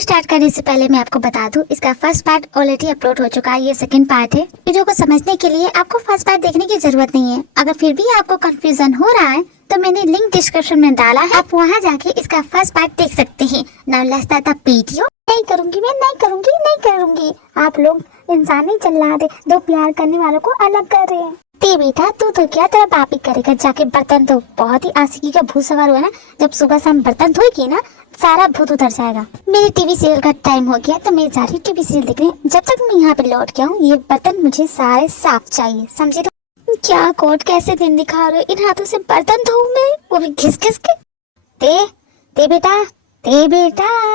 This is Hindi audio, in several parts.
वीडियो स्टार्ट करने से पहले मैं आपको बता दूं, इसका फर्स्ट पार्ट ऑलरेडी अपलोड हो चुका है, ये सेकंड पार्ट है। वीडियो को समझने के लिए आपको फर्स्ट पार्ट देखने की जरूरत नहीं है। अगर फिर भी आपको कंफ्यूजन हो रहा है तो मैंने लिंक डिस्क्रिप्शन में डाला है, आप वहाँ जाके इसका फर्स्ट पार्ट देख सकते हैं। Now let's start the video. नहीं करूंगी मैं, नहीं करूंगी, नहीं करूंगी। आप लोग इंसान नहीं चल दे, दो प्यार करने वालों को अलग कर रहे हैं। ते बेटा तू तो क्या, तेरा बाप ही करेगा जाके बर्तन धो। बहुत ही आशिकी का भूत सवार हुआ ना, जब सुबह शाम बर्तन धोएगी ना सारा भूत उतर जाएगा। मेरे टीवी सीरियल का टाइम हो गया तो मैं जा रही टीवी सीरियल देखने। जब तक मैं यहाँ पे लौट के आऊँ ये बर्तन मुझे सारे साफ चाहिए, समझे? तो क्या कोर्ट कैसे दिन दिखा रहे हो, इन हाथों से बर्तन धोऊं मैं, वो भी घिस घिस के। ते बेटा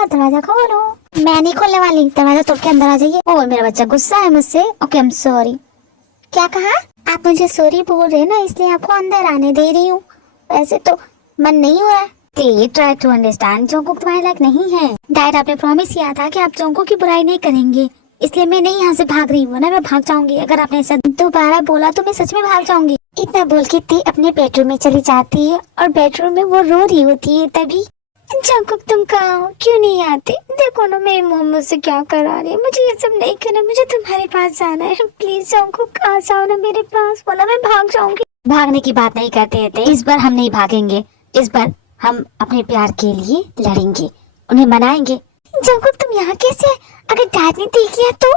दरवाजा खोलो। मैं नहीं खोलने वाली, दरवाजा तोड़ के अंदर आ जाइए। और मेरा बच्चा गुस्सा है मुझसे। Okay I am sorry. क्या कहा? आप मुझे सॉरी बोल रहे हैं ना, इसलिए आपको अंदर आने दे रही हूँ। वैसे तो मन नहीं हो रहा है। ट्राई टू अंडरस्टैंड, जोंगकुक तुम्हारे लायक नहीं है। डैड आपने प्रॉमिस किया था कि आप जोंगकुक की बुराई नहीं करेंगे, इसलिए मैं नहीं यहाँ से भाग रही हूँ ना, मैं भाग जाऊंगी। अगर आपने ऐसा दोबारा बोला तो मैं सच में भाग जाऊंगी। इतना बोल के ती अपने बेडरूम में चली जाती है और बेडरूम में वो रो रही होती है। तभी जोंगकुक तुम कहाँ हो, क्यों नहीं आते? देखो ना मेरी मम्मी मुझसे क्या करा रही है, मुझे ये सब नहीं करना, मुझे तुम्हारे पास जाना है। प्लीज जोंगकुक आ जाओ ना मेरे पास, वरना मैं भाग जाऊंगी। भागने की बात नहीं करते थे, इस बार हम नहीं भागेंगे। इस बार हम अपने प्यार के लिए लड़ेंगे, उन्हें मनाएंगे। जोंगकुक तुम यहाँ कैसे? अगर डैड ने देख लिया तो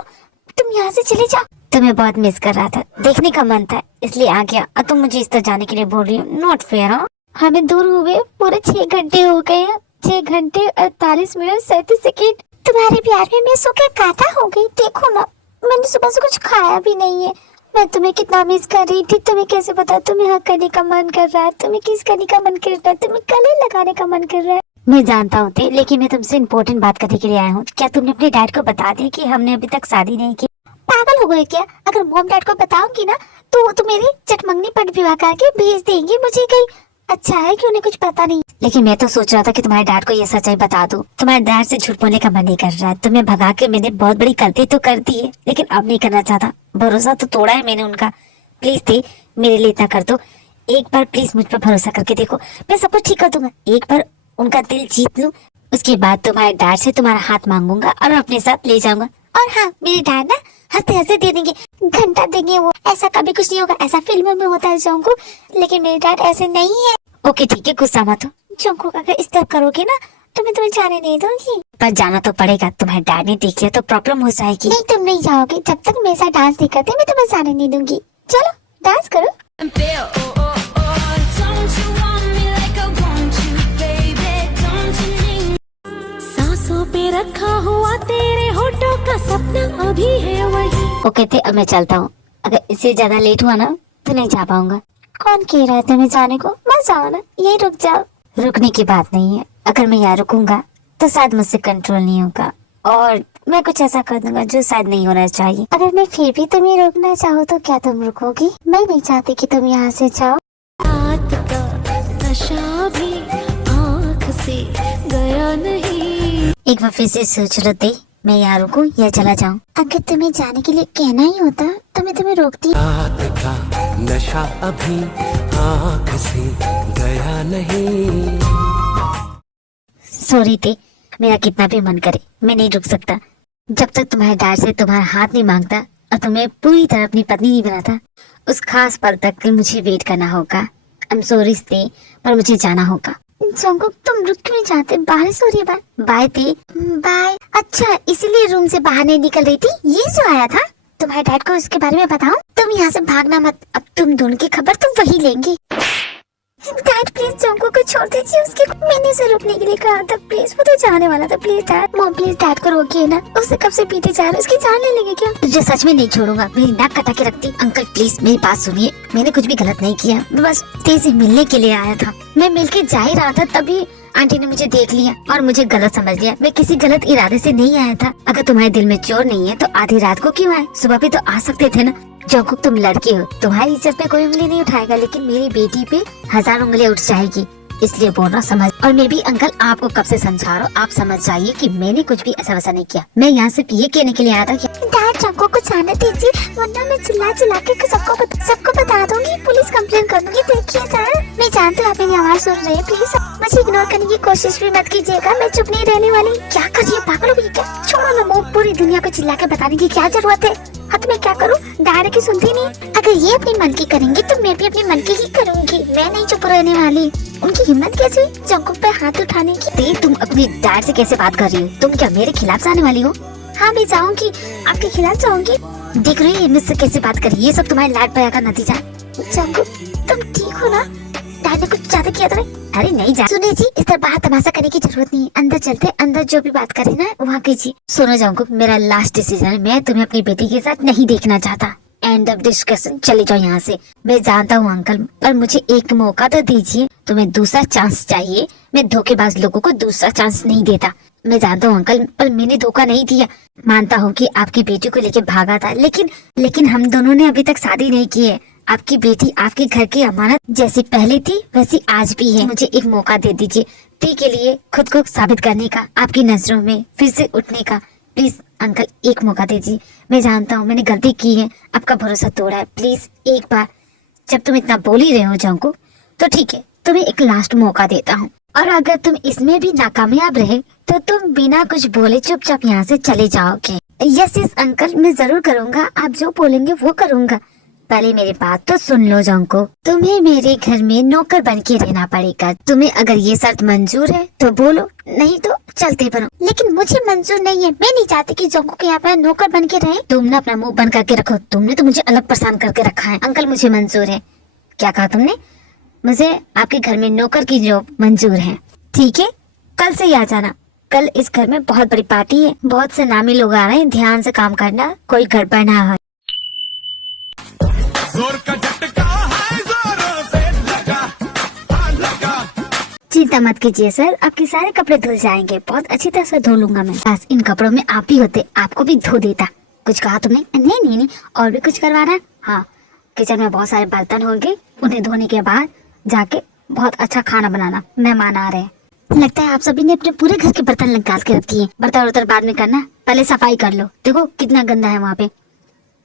तुम यहाँ से चले जाओ। तुम्हें बहुत मिस कर रहा था, देखने का मन था, इसलिए आ गया। और तुम मुझे इस तरह जाने के लिए बोल रही हो, नॉट फेयर। हाँ हमें दूर हुए पूरे 6 घंटे हो गए हैं, 6 घंटे 48 मिनट 37 सेकेंड। तुम्हारे प्यार में मैं सो के काटा हो गई। देखो ना मैंने सुबह से कुछ खाया भी नहीं है। मैं तुम्हें कितना मिस कर रही थी, तुम्हें कैसे पता? तुम्हें हक करने का मन कर रहा है, तुम्हें किस करने का मन कर रहा है, तुम्हें गले लगाने का मन कर रहा है। मैं जानता हूँ थे, लेकिन मैं तुमसे इम्पोर्टेंट बात करने के लिए आया हूँ। क्या तुमने अपने डैड को बता दिया कि हमने अभी तक शादी नहीं की? पागल हो गए क्या? अगर मॉम डैड को बताऊंगी ना तो वो तो मेरी चटमंगनी पर विवाह करके भेज देंगे मुझे कहीं। अच्छा है कि उन्हें कुछ पता नहीं। लेकिन मैं तो सोच रहा था कि तुम्हारे डैड को ये सच्चाई बता दूं। तुम्हारे डैड से झूठ बोलने का मन नहीं कर रहा है। तुम्हें भगा के मैंने बहुत बड़ी गलती तो कर दी है, लेकिन अब नहीं करना चाहता। भरोसा तो तोड़ा है मैंने उनका। प्लीज थे मेरे लिए इतना कर दो, एक बार प्लीज मुझ पर भरोसा करके देखो, मैं सब कुछ ठीक कर दूंगा। एक बार उनका दिल जीत लूं, उसके बाद तुम्हारे डैड से तुम्हारा हाथ मांगूंगा और अपने साथ ले जाऊंगा। और हाँ मेरे डैड ना हंसते हंसते दे देंगे, घंटा देंगे। वो ऐसा कभी कुछ नहीं होगा, ऐसा फिल्मों में होता है जोंगकुक, लेकिन मेरे डैड ऐसे नहीं है। ओके ठीक है, गुस्सा मत हो। जोंगकुक अगर इस तरह करोगे ना तो मैं तुम्हें जाने नहीं दूंगी। पर जाना तो पड़ेगा, तुम्हारे डैड ने देख लिया तो प्रॉब्लम हो जाएगी। नहीं तुम नहीं जाओगे, जब तक मेरे साथ डांस नहीं करते मैं तुम्हें जाने नहीं दूंगी। चलो डांस करो। सांसों पे रखा हुआ तेरे होठों का सपना अभी है वही। ओके थे अब मैं चलता हूँ, अगर इससे ज्यादा लेट हुआ ना तो नहीं जा पाऊंगा। कौन कह रहा है तुम्हें जाने को? मत जाओ ना, यही रुक जाओ। रुकने की बात नहीं है, अगर मैं यहाँ रुकूंगा तो शायद मुझसे कंट्रोल नहीं होगा और मैं कुछ ऐसा कर दूंगा जो शायद नहीं होना चाहिए। अगर मैं फिर भी तुम्हें रोकना चाहूँ तो क्या तुम रुकोगी? मैं नहीं चाहती कि तुम यहाँ से जाओ। रात का नशा भी आँख से गया नहीं। एक बार फिर से सोच लो थे, मैं यहाँ रुकूं या चला जाऊँ? अगर तुम्हें जाने के लिए कहना ही होता तो मैं तुम्हें रोकती। रात का नशा अभी आँख से गया नहीं। सॉरी थे, मेरा कितना भी मन करे मैं नहीं रुक सकता। जब तक तुम्हारे डैड से तुम्हारा हाथ नहीं मांगता और तुम्हें पूरी तरह अपनी पत्नी नहीं बनाता, उस खास पल तक मुझे वेट करना होगा। आई एम सॉरी थे, पर मुझे जाना होगा। जोंगकुक तुम रुक क्यों नहीं चाहते? बाहर सॉरी बाय थे। बाय। अच्छा इसीलिए रूम से बाहर नहीं निकल रही थी? ये जो आया था तुम्हारे डैड को इसके बारे में बताऊं? तुम यहाँ से भागना मत, अब तुम दोनों की खबर तुम वही लेंगे। डैड प्लीज जोंगकुक को छोड़ दीजिए, उसके मैंने उसे रोकने के लिए कहा था। प्लीज वो तो जाने वाला था। Please dad, mom please dad को रोकिए ना, उसे कब से पीटे जा रहे, उसकी जान ले लेंगे क्या? तुझे सच में नहीं छोड़ूंगा, मेरी नाक कटा के रखती। अंकल प्लीज मेरी बात सुनिए, मैंने कुछ भी गलत नहीं किया, मैं बस तेज से मिलने के लिए आया था। मैं मिलके जा ही रहा था तभी आंटी ने मुझे देख लिया और मुझे गलत समझ लिया। मैं किसी गलत इरादे से नहीं आया था। अगर तुम्हारे दिल में चोर नहीं है तो आधी रात को क्यों आए? सुबह भी तो आ सकते थे ना। जोंगकुक तुम लड़की हो, तुम्हारी इज्जत पे कोई उंगली नहीं उठाएगा, लेकिन मेरी बेटी पे 1000 उंगलियां उठ जाएगी, इसलिए बोल रहा समझ। और मैं भी अंकल आपको कब से समझा रहा हूँ, आप समझ जाइए कि मैंने कुछ भी ऐसा वैसा नहीं किया। मैं यहाँ सिर्फ ये कहने के लिए आया था कि डैड जोंगकुक को जाने दीजिए, वरना मैं चिल्ला चिल्ला के सबको बता दूंगी, पुलिस कंप्लेन कर दूंगी। देखिए डैड मैं जानते हो आप मेरी आवाज सुन रहे हैं, प्लीज मुझे इग्नोर करने की कोशिश भी मत कीजिएगा। मैं चुप नहीं रहने वाली। क्या कर रही है पागल हो गई क्या? छोड़ो ना, वो पूरी दुनिया को चिल्ला के बताने की क्या जरूरत है? हाँ तो मैं क्या करूँ, डैड की सुनती नहीं। अगर ये अपनी मन की करेंगी तो मैं भी अपनी मन की ही करूँगी। मैं नहीं चुप रहने वाली। उनकी हिम्मत कैसे हुई जंकुक पे हाथ उठाने की? तुम अपनी डैड से कैसे बात कर रही हो? तुम क्या मेरे खिलाफ जाने वाली हो? हाँ मैं जाऊंगी, आपके खिलाफ जाऊंगी। देख रही है मुझसे कैसे बात करी? ये सब तुम्हारे लाड प्यार का नतीजा। जंकुक तुम ठीक हो ना? डैड ने कुछ ज्यादा किया था? अरे नहीं जा। सुनिए जी, इस तरह बाहर तमाशा करने की जरूरत नहीं है। अंदर चलते, अंदर जो भी बात करे ना वहाँ कीजिए। सुनो जंकुक, मेरा लास्ट डिसीजन है। मैं तुम्हें अपनी बेटी के साथ नहीं देखना चाहता। End of discussion. चले जाओ यहाँ से। मैं जानता हूँ अंकल, पर मुझे एक मौका तो दीजिए। तुम्हें दूसरा चांस चाहिए। मैं धोखेबाज लोगों को दूसरा चांस नहीं देता। मैं जानता हूँ अंकल, पर मैंने धोखा नहीं दिया। मानता हूँ कि आपकी बेटी को लेकर भागा था, लेकिन हम दोनों ने अभी तक शादी नहीं की है। आपकी बेटी आपके घर की अमानत जैसी पहले थी वैसी आज भी है। मुझे एक मौका दे दीजिए ती के लिए खुद को साबित करने का, आपकी नजरों में फिर से उठने का। प्लीज अंकल एक मौका दीजिए। मैं जानता हूँ मैंने गलती की है, आपका भरोसा तोड़ा है। प्लीज एक बार, जब तुम इतना बोल ही रहे हो जंकुक, तो ठीक है तुम्हें एक लास्ट मौका देता हूँ। और अगर तुम इसमें भी नाकामयाब रहे तो तुम बिना कुछ बोले चुपचाप यहाँ से चले जाओगे। यस यस अंकल, मैं जरूर करूँगा। आप जो बोलेंगे वो करूँगा। पहले मेरी बात तो सुन लो जंकुक, तुम्हें मेरे घर में नौकर बन के रहना पड़ेगा। तुम्हें अगर ये शर्त मंजूर है तो बोलो, नहीं तो चलते बनो। लेकिन मुझे मंजूर नहीं है। मैं नहीं चाहती कि जंकुक यहाँ पर नौकर बन के रहे। तुम ना अपना मुंह बंद करके रखो। तुमने तो मुझे अलग परेशान करके रखा है। अंकल मुझे मंजूर है। क्या कहा तुमने? मुझे आपके घर में नौकर की जॉब मंजूर है। ठीक है, कल से ही आ जाना। कल इस घर में बहुत बड़ी पार्टी है, बहुत से नामी लोग आ रहे हैं। ध्यान से काम करना, कोई गड़बड़ ना हो। जोर का झटका है, जोरों से लगा। चिंता मत कीजिए सर, आपके सारे कपड़े धुल जाएंगे। बहुत अच्छी तरह से धो लूंगा मैं। बस इन कपड़ों में आप भी होते, आपको भी धो देता। कुछ कहा तुमने? नहीं नहीं नहीं, और भी कुछ करवाना? हाँ, किचन में बहुत सारे बर्तन होंगे, उन्हें धोने के बाद जाके बहुत अच्छा खाना बनाना। मेहमान आ रहे हैं। लगता है आप सभी ने अपने पूरे घर के बर्तन निकाल के रख दिए। बर्तन उतर बाद में करना, पहले सफाई कर लो। देखो कितना गंदा है वहाँ पे।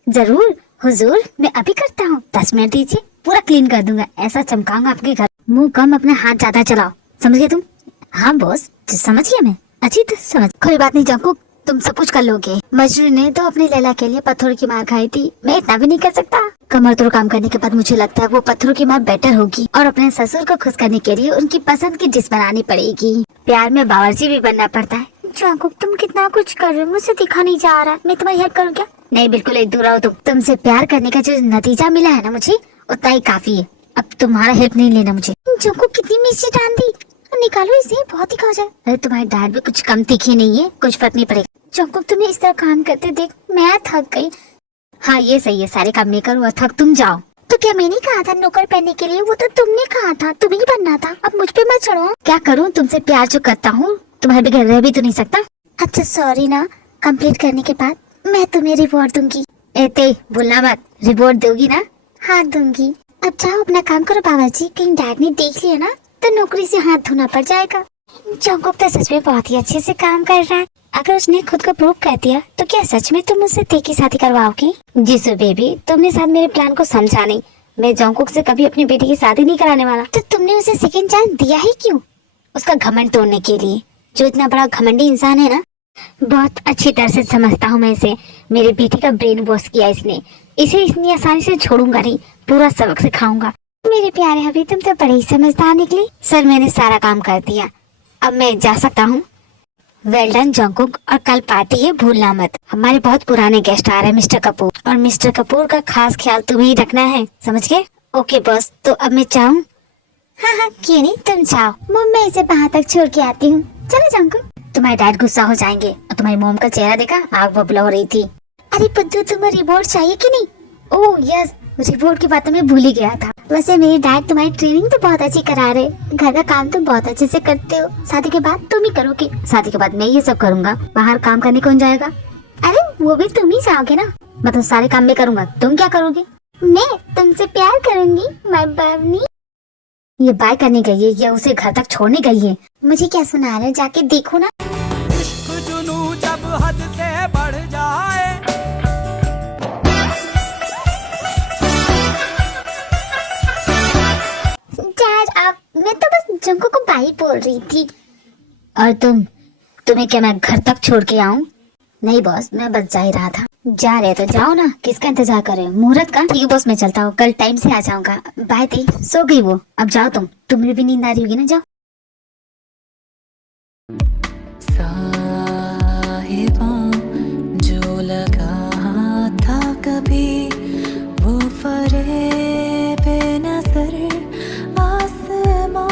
जरूर हुजूर, मैं अभी करता हूँ। 10 मिनट दीजिए, पूरा क्लीन कर दूंगा। ऐसा चमकाऊंगा आपके घर। मुंह कम, अपने हाथ ज्यादा चलाओ। समझ गए तुम? हाँ बॉस, समझ गया मैं। अच्छी तरह समझ। कोई बात नहीं जंकुक, तुम सब कुछ कर लोगे। मजनू ने तो अपनी लैला के लिए पत्थरों की मार खाई थी। मैं इतना भी नहीं कर सकता। कमर तोड़ काम करने के बाद मुझे लगता है वो पत्थरों की मार बेटर होगी। और अपने ससुर को खुश करने के लिए उनकी पसंद की डिश बनानी पड़ेगी। प्यार में बावर्ची भी बनना पड़ता है। जंकुक तुम कितना कुछ कर रहे हो, मुझसे दिखा नहीं जा रहा। मैं तुम्हारी हेल्प करूँ क्या? नहीं, बिल्कुल एक दूर रहो तुम। तुमसे प्यार करने का जो नतीजा मिला है ना मुझे, उतना ही काफी है। अब तुम्हारा हेल्प नहीं लेना मुझे। जंकुक कितनी मिर्ची डाल दी, निकालो इसे, बहुत ही खा जाए। अरे तुम्हारे डैड भी कुछ कम तीखे नहीं है, कुछ फर्क नहीं पड़ेगा। जंकुक तुम्हें इस तरह काम करते देख मैं थक गई। हाँ ये सही है, सारे काम मैं करूँ और थक तुम जाओ। तो क्या मैंने कहा था नौकर पहनने के लिए? वो तो तुमने कहा था, तुम्हें ही बनना था। अब मुझ पे मत चढ़ो। क्या करूँ, तुमसे प्यार जो करता हूँ तुम्हारे बगैर रह भी तो नहीं सकता। अच्छा सॉरी ना, कंप्लीट करने के बाद मैं तुम्हें रिवॉर्ड दूंगी। एते भूलना मत, रिवॉर्ड दोगी ना? हाँ दूंगी। अब जाओ अपना काम करो बावर्ची, कहीं डैड ने देख लिया ना तो नौकरी से हाथ धोना पड़ जाएगा। जंकुक तो सच में बहुत ही अच्छे से काम कर रहा है। अगर उसने खुद को प्रूव कर दिया तो क्या सच में तुम मुझसे ते की शादी करवाओगी? जीसू बेबी, तुमने शायद मेरे प्लान को समझा नहीं। मैं जंकुक से कभी अपनी बेटी की शादी नहीं कराने वाला। तो तुमने उसे सेकंड चांस दिया ही क्यों? उसका घमंड तोड़ने के लिए। जो इतना बड़ा घमंडी इंसान है ना, बहुत अच्छी तरह से समझता हूँ मैं इसे। मेरी बेटी का ब्रेन वॉश किया इसने। इसे इतनी आसानी से छोड़ूंगा नहीं, पूरा सबक सिखाऊंगा। मेरे प्यारे हबी, तुम तो बड़े ही समझदार निकली। सर मैंने सारा काम कर दिया, अब मैं जा सकता हूँ। वेल डन जंकुक, और कल पार्टी है भूलना मत। हमारे बहुत पुराने गेस्ट आ रहे हैं मिस्टर कपूर, और मिस्टर कपूर का खास ख्याल तुम्हें ही रखना है, समझ गए? ओके बॉस, तो अब मैं जाऊँ? हाँ हाँ क्यों नहीं, तुम जाओ। मम्मी मैं इसे वहाँ तक छोड़ के आती हूँ। चलो जंकुक। तुम्हारे डैड गुस्सा हो जाएंगे। और तुम्हारी मॉम का चेहरा देखा, आग बबूला हो रही थी। अरे पुत्तू तुम्हें रिवॉर्ड चाहिए कि नहीं? ओह यस, रिवॉर्ड की बात मैं भूल ही गया था। वैसे मेरे डैड तुम्हारी ट्रेनिंग तो बहुत अच्छी करा रहे, घर का काम तुम बहुत अच्छे से करते हो। शादी के बाद तुम ही करोगे। शादी के बाद मैं ये सब करूँगा, बाहर काम करने कौन जाएगा? अरे वो भी तुम ही जाओगे ना, मतलब सारे काम मैं करूँगा, तुम क्या करोगे? मैं तुमसे प्यार करूंगी माय बबनी। ये बाय करने गई है या उसे घर तक छोड़ने गई है? मुझे क्या सुना रहे, जाके देखो ना। इश्क जुनू जब हद से बढ़ जाए, डैड आप ही बोल रही थी। और तुम्हें क्या मैं घर तक छोड़ के आऊं? नहीं बॉस, मैं बस जा ही रहा था। जा रहे तो जाओ ना, किसका इंतजार कर रहे हो? मुहूर्त का? ठीक है बॉस, मैं चलता हूँ, कल टाइम से आ जाऊंगा। By the. सो गई वो, अब जाओ तुम्हें भी नींद आ रही होगी ना, जाओ। साहिबा जो लगा था कभी वो फरेब नजर आसमां।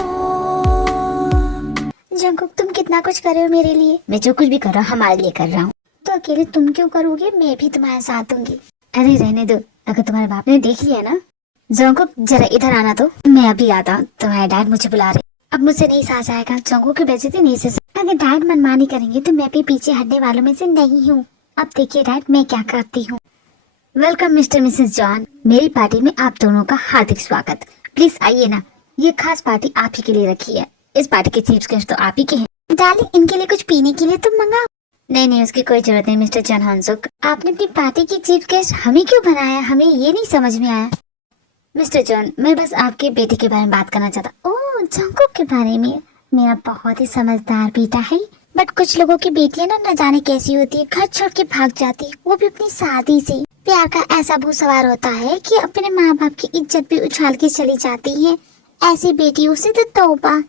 जंगकुक, तुम कितना कुछ कर रहे हो मेरे लिए। मैं जो कुछ भी कर रहा हूँ हमारे लिए कर रहा हूँ। तो अकेले तुम क्यों करोगे? मैं भी तुम्हारे साथ दूंगी। अरे रहने दो, अगर तुम्हारे बाप ने देख लिया ना। जंगकुक जरा इधर आना तो। मैं अभी आता हूँ, तुम्हारे डैड मुझे बुला रहे। अब मुझसे नहीं सहा जाएगा, जंगकुक की बेइज्जती नहीं से। अगर डैड मनमानी करेंगे तो मैं भी पीछे हटने वालों में से नहीं हूँ। अब देखिए डैड, मैं क्या करती हूँ। वेलकम मिस्टर मिसेस जॉन, मेरी पार्टी में आप दोनों का हार्दिक स्वागत। प्लीज आइए ना, ये खास पार्टी आप ही के लिए रखी है। इस पार्टी के चीफ गेस्ट तो आप ही के हैं। डार्लिंग, इनके लिए कुछ पीने के लिए तुम मंगाओ। नहीं, उसकी कोई जरूरत नहीं मिस्टर जॉन हंसुक। आपने अपनी पार्टी की चीफ गेस्ट हमें क्यों बनाया? हमें ये नहीं समझ में आया। मिस्टर जॉन, मैं बस आपके बेटे के बारे में बात करना चाहता। ओह, जंगकुक के बारे में? मेरा बहुत ही समझदार बेटा है, बट कुछ लोगों की बेटियां ना न जाने कैसी होती है, घर छोड़ के भाग जाती है, वो भी अपनी शादी से। प्यार का ऐसा भूत सवार होता है कि अपने माँ बाप की इज्जत भी उछाल के चली जाती है। ऐसी बेटियों से तो तौबा।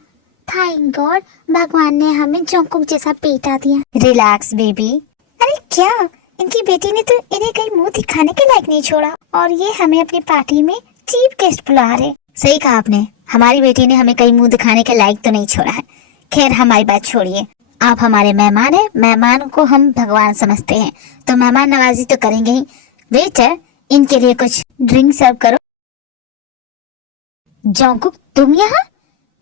थैंक गॉड, भगवान ने हमें जंगकुक जैसा बेटा दिया। Relax baby. अरे क्या, इनकी बेटी ने तो इन्हें कहीं मुंह दिखाने के लायक नहीं छोड़ा, और ये हमें अपनी पार्टी में चीफ गेस्ट बुला रहे। सही कहा आपने, हमारी बेटी ने हमें कहीं मुंह दिखाने के लायक तो नहीं छोड़ा है। खैर हमारी बात छोड़िए, आप हमारे मेहमान हैं, मेहमान को हम भगवान समझते हैं, तो मेहमान नवाजी तो करेंगे ही। वेटर, इनके लिए कुछ ड्रिंक सर्व करो। जंगकुक, तुम यहाँ?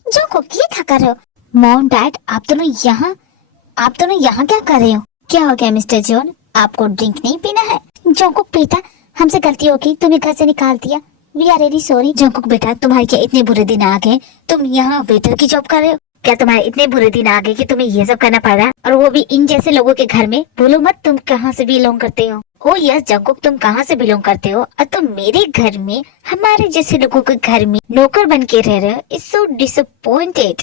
जंगकुक, ये क्या कर रहे हो? मॉम डैड, आप दोनों यहाँ क्या कर रहे हो? क्या हो गया मिस्टर जॉन, आपको ड्रिंक नहीं पीना है? जंगकुक बेटा, हमसे गलती हो गई, तुम्हें घर से निकाल दिया। We are very sorry. Jungkook बेटा, तुम्हारे क्या इतने बुरे दिन आ गए? तुम यहाँ वेटर की जॉब कर रहे हो? क्या तुम्हारे इतने बुरे दिन आ गए कि तुम्हें ये सब करना पड़ रहा है, और वो भी इन जैसे लोगों के घर में? बोलो मत, तुम कहाँ से बिलोंग करते हो? ओ यस जंगकुक, तुम कहाँ से बिलोंग करते हो, और तुम मेरे घर में हमारे जैसे लोगों के घर में नौकर बन के रह रहे हो? It's so disappointed.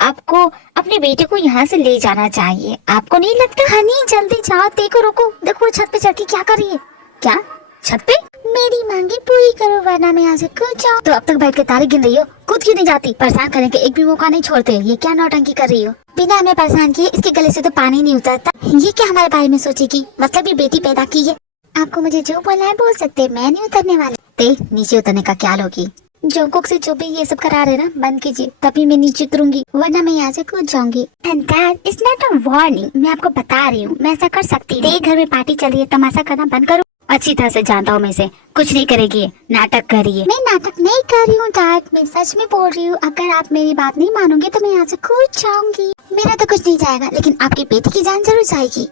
आपको अपने बेटे को यहाँ से ले जाना चाहिए, आपको नहीं लगता? हनी जल्दी जाओ, देखो रुको, देखो छत पे चढ़ के क्या कर रही है। क्या छत पे? मेरी मांगे पूरी करो वरना मैं यहाँ से कूद जाऊँ। तो अब तक बैठ के तारीख गिन रही हो, कूद क्यों नहीं जाती? परेशान करने के एक भी मौका नहीं छोड़ते। ये क्या नौटंकी कर रही हो? बिना हमें परेशान किए इसके गले से तो पानी नहीं उतरता। ये क्या हमारे बारे में सोचेगी? मतलब ये बेटी पैदा की है। आपको मुझे जो बोलना है बोल सकते, मैं नहीं उतरने वाली। ते नीचे उतरने का क्या लोगी? जंगकुक से जो भी ये सब करा रहे ना, बंद कीजिए, तभी मैं नीचे उतरूंगी, वरना मैं यहाँ से कूद जाऊंगी। And that is not a warning, मैं आपको बता रही हूँ, मैं ऐसा कर सकती हूँ। घर में पार्टी चल रही है, तमाशा करना बंद करो। अच्छी तरह से जानता हूँ मैं इसे, कुछ नहीं करेगी, नाटक कर रही है। मैं नाटक नहीं कर रही हूँ डैड, मैं सच में बोल रही हूँ। अगर आप मेरी बात नहीं मानोगे तो मैं यहाँ से कूद जाऊंगी। मेरा तो कुछ नहीं जाएगा, लेकिन आपकी बेटी की जान जरूर जाएगी।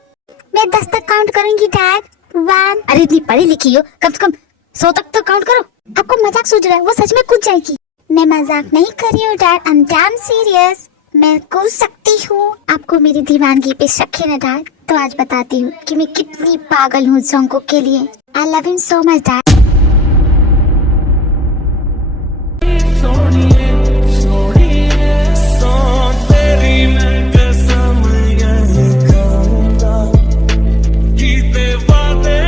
मैं 10 तक काउंट करूंगी डैड। 1। अरे इतनी पढ़ी लिखी हो, कम से कम 100 तक तो काउंट करो। आपको मजाक सूझ रहा है, वो सच में कूद जाएगी। मैं मजाक नहीं कर रही हूँ dad, I am damn serious. मैं कूद सकती हूँ। आपको मेरी दीवानगी पे शक है ना डैड? तो आज बताती हूँ कि मैं कितनी पागल हूँ जंगकुक के लिए। I love him so much dad. तेरी मैं कसम यही खाऊंगा, जीते वादे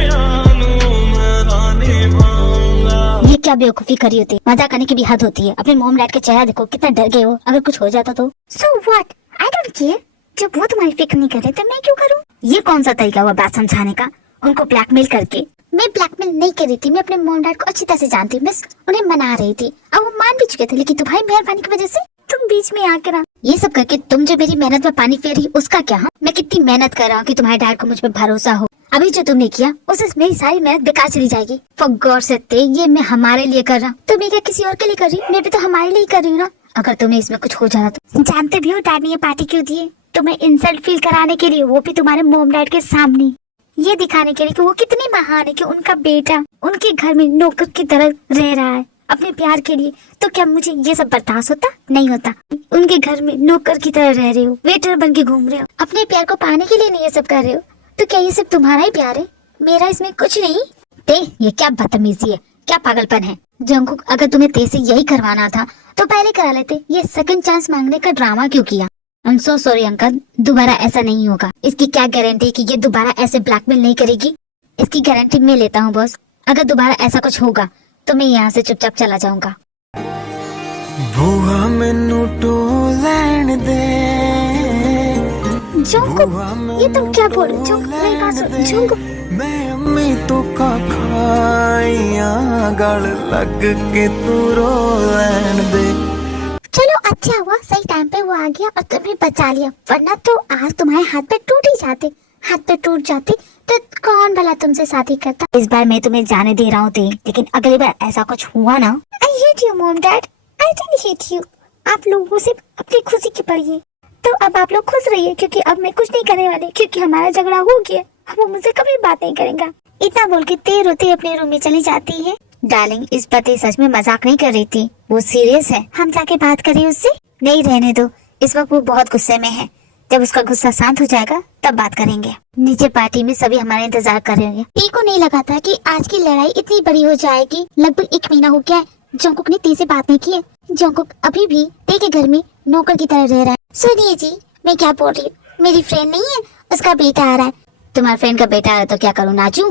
मैं निभाऊंगा। ये क्या बेवकूफी करी होती है? मजाक करने की भी हद होती है। अपने मॉम डैड के चेहरा देखो, कितना डर गए हो, अगर कुछ हो जाता तो। So what, I don't care. जब वो तुम्हारी फिक्र नहीं करे तो मैं क्यों करूँ? ये कौन सा तरीका हुआ बात समझाने का, उनको ब्लैकमेल करके? मैं ब्लैकमेल नहीं कर रही थी, मैं अपने मॉम डैड को अच्छी तरह से जानती हूँ, बस उन्हें मना रही थी। अब वो मान भी चुके थे, लेकिन तुम्हारी मेहरबानी की वजह से तुम बीच में आके ना ये सब करके तुम जो मेरी मेहनत में पानी फेर रही, उसका क्या? हाँ, मैं कितनी मेहनत कर रहा हूँ कि तुम्हारे डैड को मुझ पर भरोसा हो। अभी जो तुमने किया उससे मेरी सारी मेहनत बेकार चली जाएगी। फॉर गॉड से ये मैं हमारे लिए कर रहा हूँ, तो मैं क्या किसी और के लिए कर रही हूँ? मैं भी तो हमारे लिए कर रही हूँ ना। अगर तुम्हें इसमें कुछ हो जाता तो जानते भी हो डैड ने ये पार्टी क्यों दी है? तुम्हें इंसल्ट फील कराने के लिए, वो भी तुम्हारे मॉम डैड के सामने, ये दिखाने के लिए कि वो कितनी महान है, कि उनका बेटा उनके घर में नौकर की तरह रह रहा है अपने प्यार के लिए। तो क्या मुझे ये सब बर्दाश्त होता? नहीं होता। उनके घर में नौकर की तरह रह रहे हो, वेटर बन के घूम रहे हो, अपने प्यार को पाने के लिए नहीं ये सब कर रहे हो। तो क्या ये सब तुम्हारा ही प्यार है? मेरा इसमें कुछ नहीं। ये क्या बदतमीजी है? क्या पागलपन है जंगकुक, अगर तुम्हें तेज से यही करवाना था तो पहले करा लेते। ये सेकंड चांस मांगने का ड्रामा क्यों किया? I am so sorry uncle, दोबारा ऐसा नहीं होगा। इसकी क्या गारंटी कि ये दोबारा ऐसे ब्लैकमेल नहीं करेगी? इसकी गारंटी मैं लेता हूँ बॉस। अगर दोबारा ऐसा कुछ होगा तो मैं यहाँ से चुपचाप चला जाऊंगा। बुआ मैनू टोलैण दे, जंगकुक, ये तुम क्या बोल रहे हो? जंगकुक, मेरी बात सुन। जंगकुक, मैं अम्मी तो का खाइया गल लग के तू रो लैण दे। चलो अच्छा हुआ सही टाइम पे वो आ गया और तुमने बचा लिया, वरना तो आज तुम्हारे हाथ पे टूट ही जाते। हाथ पे टूट जाती तो कौन भला तुमसे शादी करता? इस बार मैं तुम्हें जाने दे रहा हूँ, लेकिन अगली बार ऐसा कुछ हुआ ना। I hate you mom dad, I don't hate you. आप लोगों से अपनी खुशी की पड़ी। तो अब आप लोग खुश रहिए, क्योंकि अब मैं कुछ नहीं करने वाली, क्योंकि हमारा झगड़ा हो गया। अब वो मुझसे कभी बात नहीं करेगा। इतना बोल के तेर रोते अपने रूम में चली जाती है। डार्लिंग, इस पति सच में मजाक नहीं कर रही थी, वो सीरियस है। हम जाके बात करें उससे? नहीं, रहने दो, इस वक्त वो बहुत गुस्से में है। जब उसका गुस्सा शांत हो जाएगा तब बात करेंगे। नीचे पार्टी में सभी हमारा इंतजार कर रहे होंगे। टी को नहीं लगा था कि आज की लड़ाई इतनी बड़ी हो जाएगी। लगभग 1 महीना हो गया है जंगकुक ने टी से बात नहीं की है। जंगकुक अभी भी टी के घर में नौकर की तरह रह रहा है। सुनिए जी, मैं क्या बोल रही हूँ, मेरी फ्रेंड नहीं है, उसका बेटा आ रहा है। तुम्हारे फ्रेंड का बेटा आ रहा है तो क्या करूँ, नाचूं?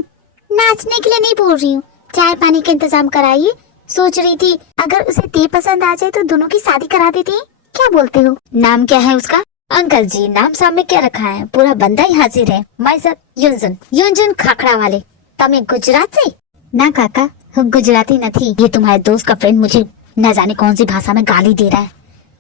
नाचने के लिए नहीं बोल रही हूँ, चाय पानी का इंतजाम कराइए। सोच रही थी अगर उसे टी पसंद आ जाए तो दोनों की शादी करा देती। क्या बोलते हो? नाम क्या है उसका? अंकल जी, नाम सामने क्या रखा है, पूरा बंदा ही हाजिर है। माय सब युंजन, युंजन खाखड़ा वाले। तमे गुजरात से? ना काका, गुजराती न थी। ये तुम्हारे दोस्त का फ्रेंड मुझे न जाने कौन सी भाषा में गाली दे रहा है।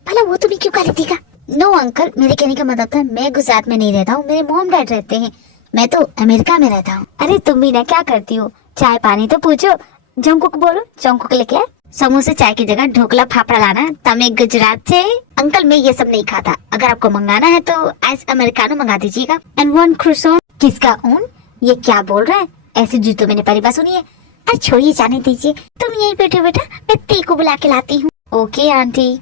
भला वो तुम्हें क्यों गाली देगा? नो अंकल, मेरे कहने का मतलब था मैं गुजरात में नहीं रहता हूँ, मेरे मॉम डैड रहते हैं। मैं तो अमेरिका में रहता हूँ। अरे तुम भी ना क्या करती हो, चाय पानी तो पूछो। जंगकुक बोलो, जंगकुक लेके आए। समोसे चाय की जगह ढोकला फाफड़ा लाना। तमे गुजरात से? अंकल मैं ये सब नहीं खाता, अगर आपको मंगाना है तो आइस अमेरिकानो मंगा दीजिएगा। And 1 croissant. किसका ऊन? ये क्या बोल रहा है? ऐसी जी तो मैंने पहली बार सुनी है। अरे छोड़िए, जाने दीजिए, तुम यहीं बैठो बेटा, मैं टी को बुला के लाती हूँ। Okay aunty.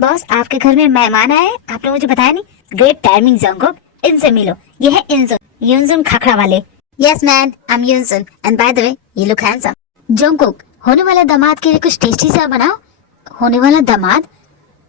बॉस, आपके घर में मेहमान आए, आपने मुझे बताया नहीं। ग्रेट टाइमिंग जंगकुक, इनसे मिलो। ये है इंजुन, युंजुन खाखड़ा वाले। Yes man, I am Yunjun and by the way you look handsome. Jungkook, होने वाला दामाद के लिए कुछ टेस्टी सा बनाओ। होने वाला दामाद?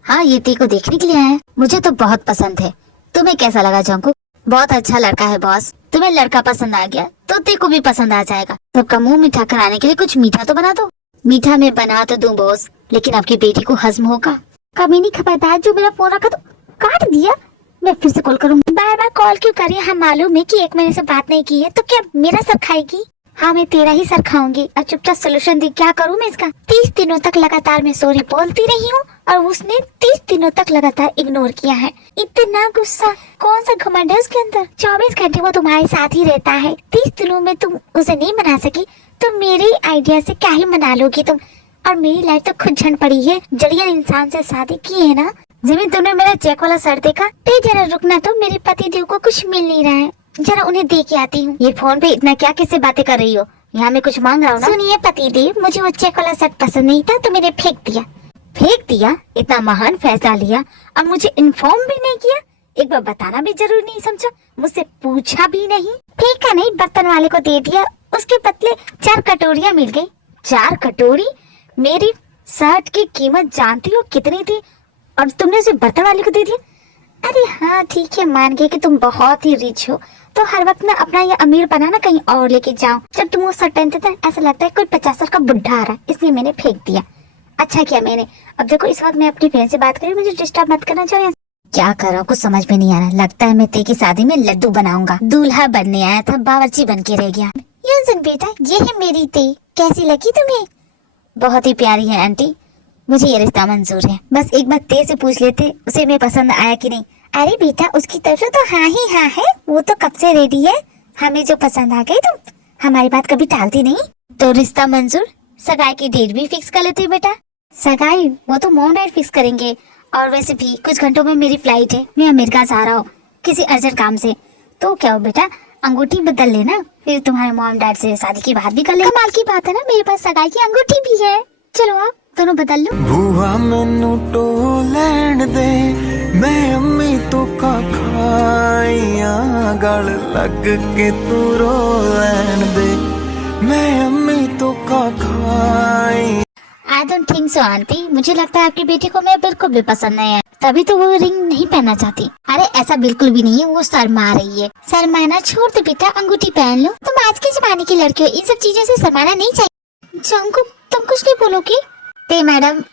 हाँ, ये टी को देखने के लिए आया है। मुझे तो बहुत पसंद है। तुम्हें कैसा लगा जंगकुक? बहुत अच्छा लड़का है बॉस। तुम्हें लड़का पसंद आ गया तो टी को भी पसंद आ जाएगा। सबका मुंह मीठा कराने के लिए कुछ मीठा तो बना दो। मीठा में बना तो दूं बॉस, लेकिन आपकी बेटी को हजम होगा। कभी नहीं खबरदार, जो मेरा फोन रखा तो काट दिया। मैं फिर से कॉल करूंगी। बार बार कॉल क्यों करिए? हम मालूम है कि 1 महीने से बात नहीं की है, तो क्या मेरा सर खाएगी? हाँ, मैं तेरा ही सर खाऊंगी। अब चुपचाप सोल्यूशन दी, क्या करूँ मैं इसका? 30 दिनों तक लगातार मैं सॉरी बोलती रही हूँ और उसने 30 दिनों तक लगातार इग्नोर किया है। इतना गुस्सा, कौन सा घमंड है उसके अंदर? 24 घंटे वो तुम्हारे साथ ही रहता है। 30 दिनों में तुम उसे नहीं मना सकी तो मेरे आइडिया से क्या ही मना लोगी तुम? और मेरी लाइफ तो खुद झंड पड़ी है। जड़िया इंसान से शादी की है ना। जिमी, तुमने मेरा चेक वाला शर्ट देखा? ते जरा रुकना, तो मेरे पति देव को कुछ मिल नहीं रहा है, जरा उन्हें दे के आती हूँ। ये फोन पे इतना क्या किससे बातें कर रही हो? यहाँ मैं कुछ मांग रहा हूँ ना। सुनिए पति देव, मुझे वो चेक वाला शर्ट पसंद नहीं था तो मैंने फेंक दिया। फेंक दिया? इतना महान फैसला लिया और मुझे इन्फॉर्म भी नहीं किया? एक बार बताना भी जरूरी नहीं समझा? मुझसे पूछा भी नहीं? फेंका नहीं, बर्तन वाले को दे दिया। उसके बदले 4 कटोरियाँ मिल गयी। 4 कटोरी? मेरी शर्ट की कीमत जानती हो कितनी थी और तुमने उसे बर्तन वाले को दे दिया? अरे हाँ ठीक है, मान गए कि तुम बहुत ही रिच हो, तो हर वक्त ना अपना ये अमीर बना ना कहीं और लेके जाओ। जब तुम वो शर्ट पहनते थे ऐसा लगता है कोई 50 साल का बुढ़ा आ रहा है, इसलिए मैंने फेंक दिया। अच्छा किया मैंने। अब देखो, इस वक्त मैं अपनी फ्रेंड से बात करी, मुझे डिस्टर्ब मत करना। चाहिए क्या कर रहा हूँ कुछ समझ में नहीं आ रहा। लगता है मैं ते की शादी में लड्डू बनाऊंगा। दूल्हा बनने आया था, बावर्ची बन के रह गया। युंजुन बेटा, ये है मेरी ते, कैसी लगी तुम्हें? बहुत ही प्यारी है आंटी, मुझे ये रिश्ता मंजूर है। बस एक बार ते से पूछ लेते उसे मैं पसंद आया कि नहीं। अरे बेटा, उसकी तरफ से तो हाँ ही हाँ है, वो तो कब से रेडी है। हमें जो पसंद आ गई तुम हमारी बात कभी टालती नहीं। तो रिश्ता मंजूर, सगाई की डेट भी फिक्स कर लेते बेटा। सगाई वो तो मॉम डैड फिक्स करेंगे, और वैसे भी कुछ घंटों में मेरी फ्लाइट है, मैं अमेरिका जा रहा हूँ किसी अर्जेंट काम से। तो क्या हो बेटा, अंगूठी बदल लेना, फिर तुम्हारे मॉम डैड से शादी की बात भी कर ले। कमाल की बात है ना, मेरे पास सगाई की अंगूठी भी है। चलो आप दोनों बदल लो। ਬੂਹਾ ਮੈਨੂੰ ਟੋ ਲੈਣ ਦੇ ਮੈਂ ਅੰਮੀ ਤੋਂ ਕਾ ਖਾਈਆਂ ਗਲ ਲੱਗ ਕੇ ਤੂੰ ਰੋ ਲੈਣ ਦੇ मैं अम्मी तो का खाई। I don't think so aunty, मुझे लगता है आपकी बेटी को मैं बिल्कुल भी पसंद नहीं है, तभी तो वो रिंग नहीं पहनना चाहती। अरे ऐसा बिल्कुल भी नहीं है, वो शर्मा रही है। शर्माना छोड़ दो बेटा, अंगूठी पहन लो। तुम आज के जमाने की लड़की हो, इन सब चीजों से शर्माना नहीं चाहिए। जंकु तुम कुछ नहीं बोलोगी? ते मैडम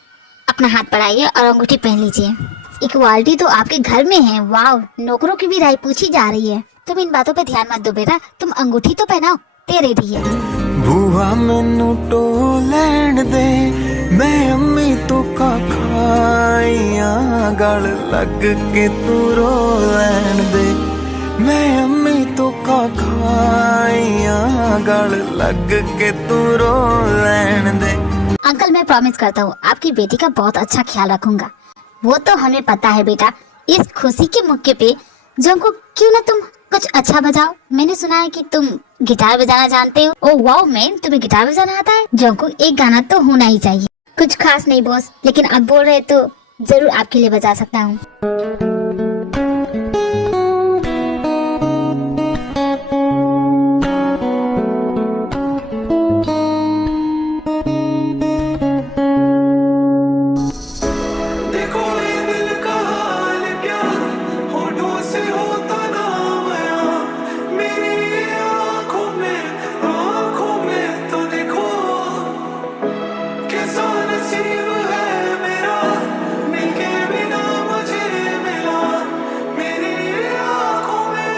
अपना हाथ बढ़ाइए और अंगूठी पहन लीजिए। इक्वालिटी तो आपके घर में है। वाव, नौकरों की भी राय पूछी जा रही है। तुम इन बातों पे ध्यान मत दो बेटा, तुम अंगूठी तो पहनाओ, तेरे लिए। बूहा मैनू टो लैण दे मैं अम्मी तो का खाइयां गल लग के तू रो लैण दे मैं अम्मी तो का खाइयां गल लग के तू रो लैण दे। अंकल मैं प्रॉमिस करता हूँ आपकी बेटी का बहुत अच्छा ख्याल रखूंगा। वो तो हमें पता है बेटा। इस खुशी के मौके पे जंकु क्यों ना तुम कुछ अच्छा बजाओ। मैंने सुना है कि तुम गिटार बजाना जानते हो। ओह वाओ मैन, तुम्हें गिटार बजाना आता है? जंकु एक गाना तो होना ही चाहिए। कुछ खास नहीं बॉस, लेकिन आप बोल रहे तो जरूर आपके लिए बजा सकता हूँ। देखो ये दिल का हाल क्या होठों से होता ना बयां मेरी आंखों में तो देखो कैसा नसीब है मेरा मिलके बिना मुझे मिला मेरी आंखों में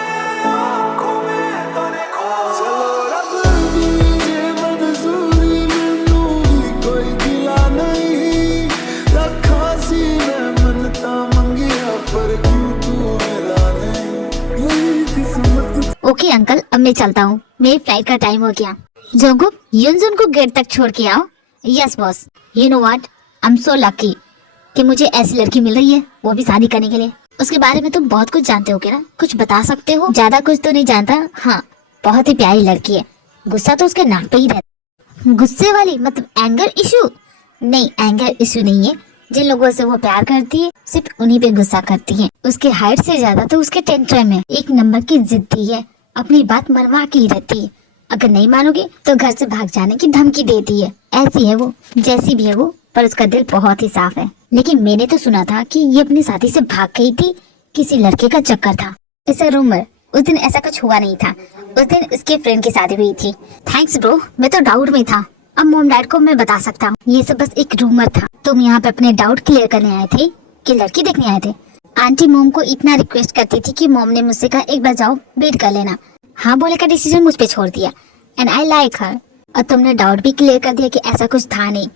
तो देखो चलो रब दीजिए मंजूरी मैनू भी कोई गिला नहीं रखा सी मैं मनता मंगिया पर क्यों तू मेरा नहीं मेरी किस्मत। ओके अंकल, अब मैं चलता हूँ, मेरी फ्लाइट का टाइम हो गया। जंकुक युनजुन को गेट तक छोड़ के आओ। Yes boss. You know what, I am so lucky कि मुझे ऐसी लड़की मिल रही है, वो भी शादी करने के लिए। उसके बारे में तुम बहुत कुछ जानते हो ना, कुछ बता सकते हो? ज्यादा कुछ तो नहीं जानता, हाँ बहुत ही प्यारी लड़की है। गुस्सा तो उसके नाक पे ही रहता। गुस्से वाली मतलब एंगर इशू? नहीं, एंगर इशू नहीं है। जिन लोगों से वो प्यार करती है सिर्फ उन्हीं पे गुस्सा करती है। उसके हाइट से ज्यादा तो उसके टेंट्रम है। एक नंबर की जिद्दी है, अपनी बात मनवा के ही रहती है। अगर नहीं मानोगे तो घर से भाग जाने की धमकी देती है। ऐसी है वो, जैसी भी है वो, पर उसका दिल बहुत ही साफ है। लेकिन मैंने तो सुना था कि ये अपनी शादी से भाग गई थी, किसी लड़के का चक्कर था। ऐसा रूमर, उस दिन ऐसा कुछ हुआ नहीं था। उस दिन उसके फ्रेंड की शादी हुई थी। थैंक्स ब्रो, मैं तो डाउट में था। अब मॉम डैड को मैं बता सकता हूँ, ये सब बस एक रूमर था। तुम यहाँ पे अपने डाउट क्लियर करने आए थे कि लड़की देखने आए थे? आंटी मॉम को इतना रिक्वेस्ट करती थी कि मॉम ने मुझसे कहा एक बार जाओ वेट कर लेना। हाँ बोले का डिसीजन मुझ पे छोड़ दिया एंड आई लाइक हर। और तुमने डाउट भी क्लियर कर दिया कि ऐसा कुछ था नहीं,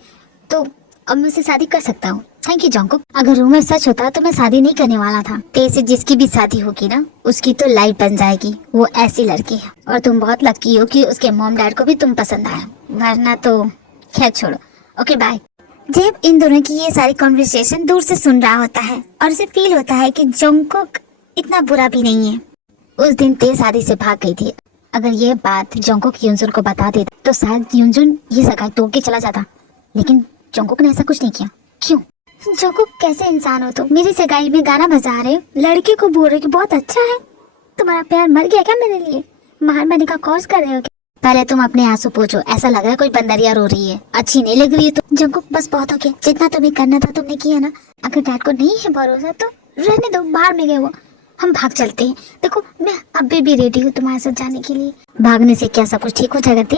तो अब मैं उससे शादी कर सकता हूँ। Thank you Jungkook. अगर रूमर सच होता तो मैं शादी नहीं करने वाला था। तेरे से जिसकी भी शादी होगी ना, उसकी तो लाइफ बन जाएगी। वो ऐसी लड़की है और तुम बहुत लकी हो कि उसके मॉम डैड को भी तुम पसंद आया, वरना तो खैर छोड़ो। Okay bye. जब इन दोनों की ये सारी कॉन्वर्सेशन दूर से सुन रहा होता है और उसे फील होता है कि जंकुक इतना बुरा भी नहीं है। उस दिन ते शादी से भाग गई थी। अगर ये बात जंकुक युनजुन को बता देता तो शायद युनजुन ये सगाई तोड़ के चला जाता, लेकिन जंकुक ने ऐसा कुछ नहीं किया। क्यों? जंकुक कैसे इंसान हो तुम? मेरी सगाई में गाना बजा रहे हो, लड़के को बोल रहे हो कि बहुत अच्छा है। तुम्हारा प्यार मर गया क्या मेरे लिए? महान बनने का कोर्स कर रहे हो क्या? पहले तुम अपने आंसू पोंछो, ऐसा लग रहा है कोई बंदरिया रो रही है। अच्छी नहीं लग रही है तो जंकुक बस बहुत हो गया। जितना तुम्हें करना था तुमने किया ना। अगर डैड को नहीं है भरोसा तो रहने दो, बाहर में गए वो, हम भाग चलते हैं। देखो मैं अभी भी रेडी हूँ तुम्हारे साथ जाने के लिए। भागने से क्या सब कुछ ठीक हो जाएगा? ते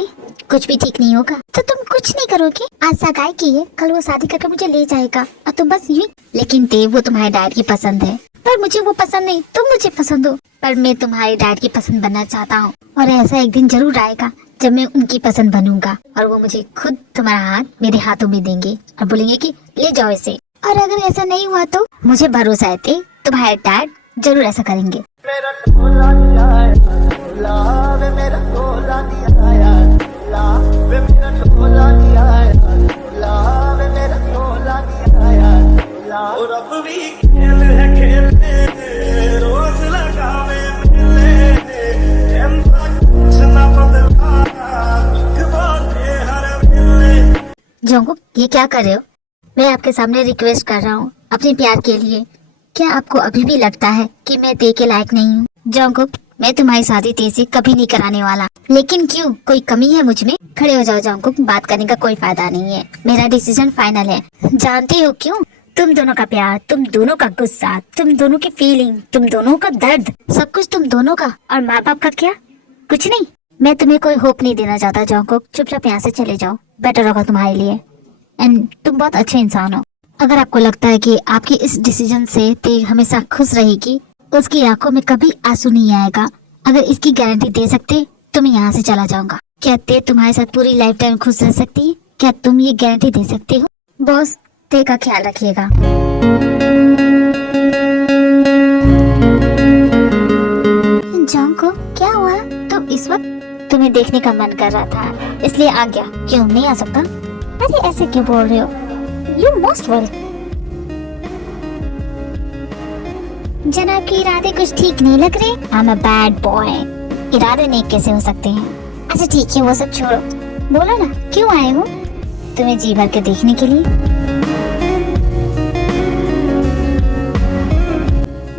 कुछ भी ठीक नहीं होगा तो तुम कुछ नहीं करोगे। आज सगाई की है, कल वो शादी करके मुझे ले जाएगा और तुम बस यूं। लेकिन ते वो तुम्हारे डैड की पसंद है, पर मुझे वो पसंद नहीं। तुम मुझे पसंद हो, पर मैं तुम्हारे डैड की पसंद बनना चाहता हूँ। और ऐसा एक दिन जरूर आएगा जब मैं उनकी पसंद बनूंगा और वो मुझे खुद तुम्हारा हाथ मेरे हाथों में देंगे और बोलेंगे कि ले जाओ इसे। और अगर ऐसा नहीं हुआ तो मुझे भरोसा है ते तुम्हारे डैड जरूर ऐसा करेंगे। मेरा टोला नहीं आया टोला वे मेरा टोला नहीं आया टोला वे मेरा टोला नहीं आया टोला वे मेरा टोला नहीं आया टोला। और अब भी खेल है खेलने रोज लगावे मेले कहता कुछ ना बदला बातें हर वेले। जंकुक ये क्या कर रहे हो? मैं आपके सामने रिक्वेस्ट कर रहा हूँ अपने प्यार के लिए। क्या आपको अभी भी लगता है कि मैं ते के लायक नहीं हूँ? जंगकुक, मैं तुम्हारी शादी ते से कभी नहीं कराने वाला। लेकिन क्यों, कोई कमी है मुझ में? खड़े हो जाओ जंगकुक, बात करने का कोई फायदा नहीं है। मेरा डिसीजन फाइनल है। जानते हो क्यों? तुम दोनों का प्यार, तुम दोनों का गुस्सा, तुम दोनों की फीलिंग, तुम दोनों का दर्द, सब कुछ तुम दोनों का। और माँ बाप का क्या? कुछ नहीं। मैं तुम्हें कोई होप नहीं देना चाहता जंगकुक, चुपचाप यहाँ से चले जाओ, बेटर होगा तुम्हारे लिए। एंड तुम बहुत अच्छे इंसान हो। अगर आपको लगता है कि आपकी इस डिसीजन से ते हमेशा खुश रहेगी, उसकी आंखों में कभी आंसू नहीं आएगा, अगर इसकी गारंटी दे सकते तो मैं यहाँ से चला जाऊंगा। क्या ते तुम्हारे साथ पूरी लाइफ टाइम खुश रह सकती है? क्या तुम ये गारंटी दे सकते हो? बॉस, ते का ख्याल रखिएगा। जंगकुक, क्या हुआ? तुम इस वक्त? तुम्हें देखने का मन कर रहा था इसलिए आ गया। क्यों नहीं आ सकता? अरे ऐसे क्यों बोल रहे हो? You most welcome. जनाब के इरादे कुछ ठीक नहीं लग रहे। I am a bad boy. इरादे नेक कैसे हो सकते हैं? अच्छा ठीक है, वो सब छोड़ो, बोलो ना क्यों आए हो? तुम्हें जी भर के देखने के लिए।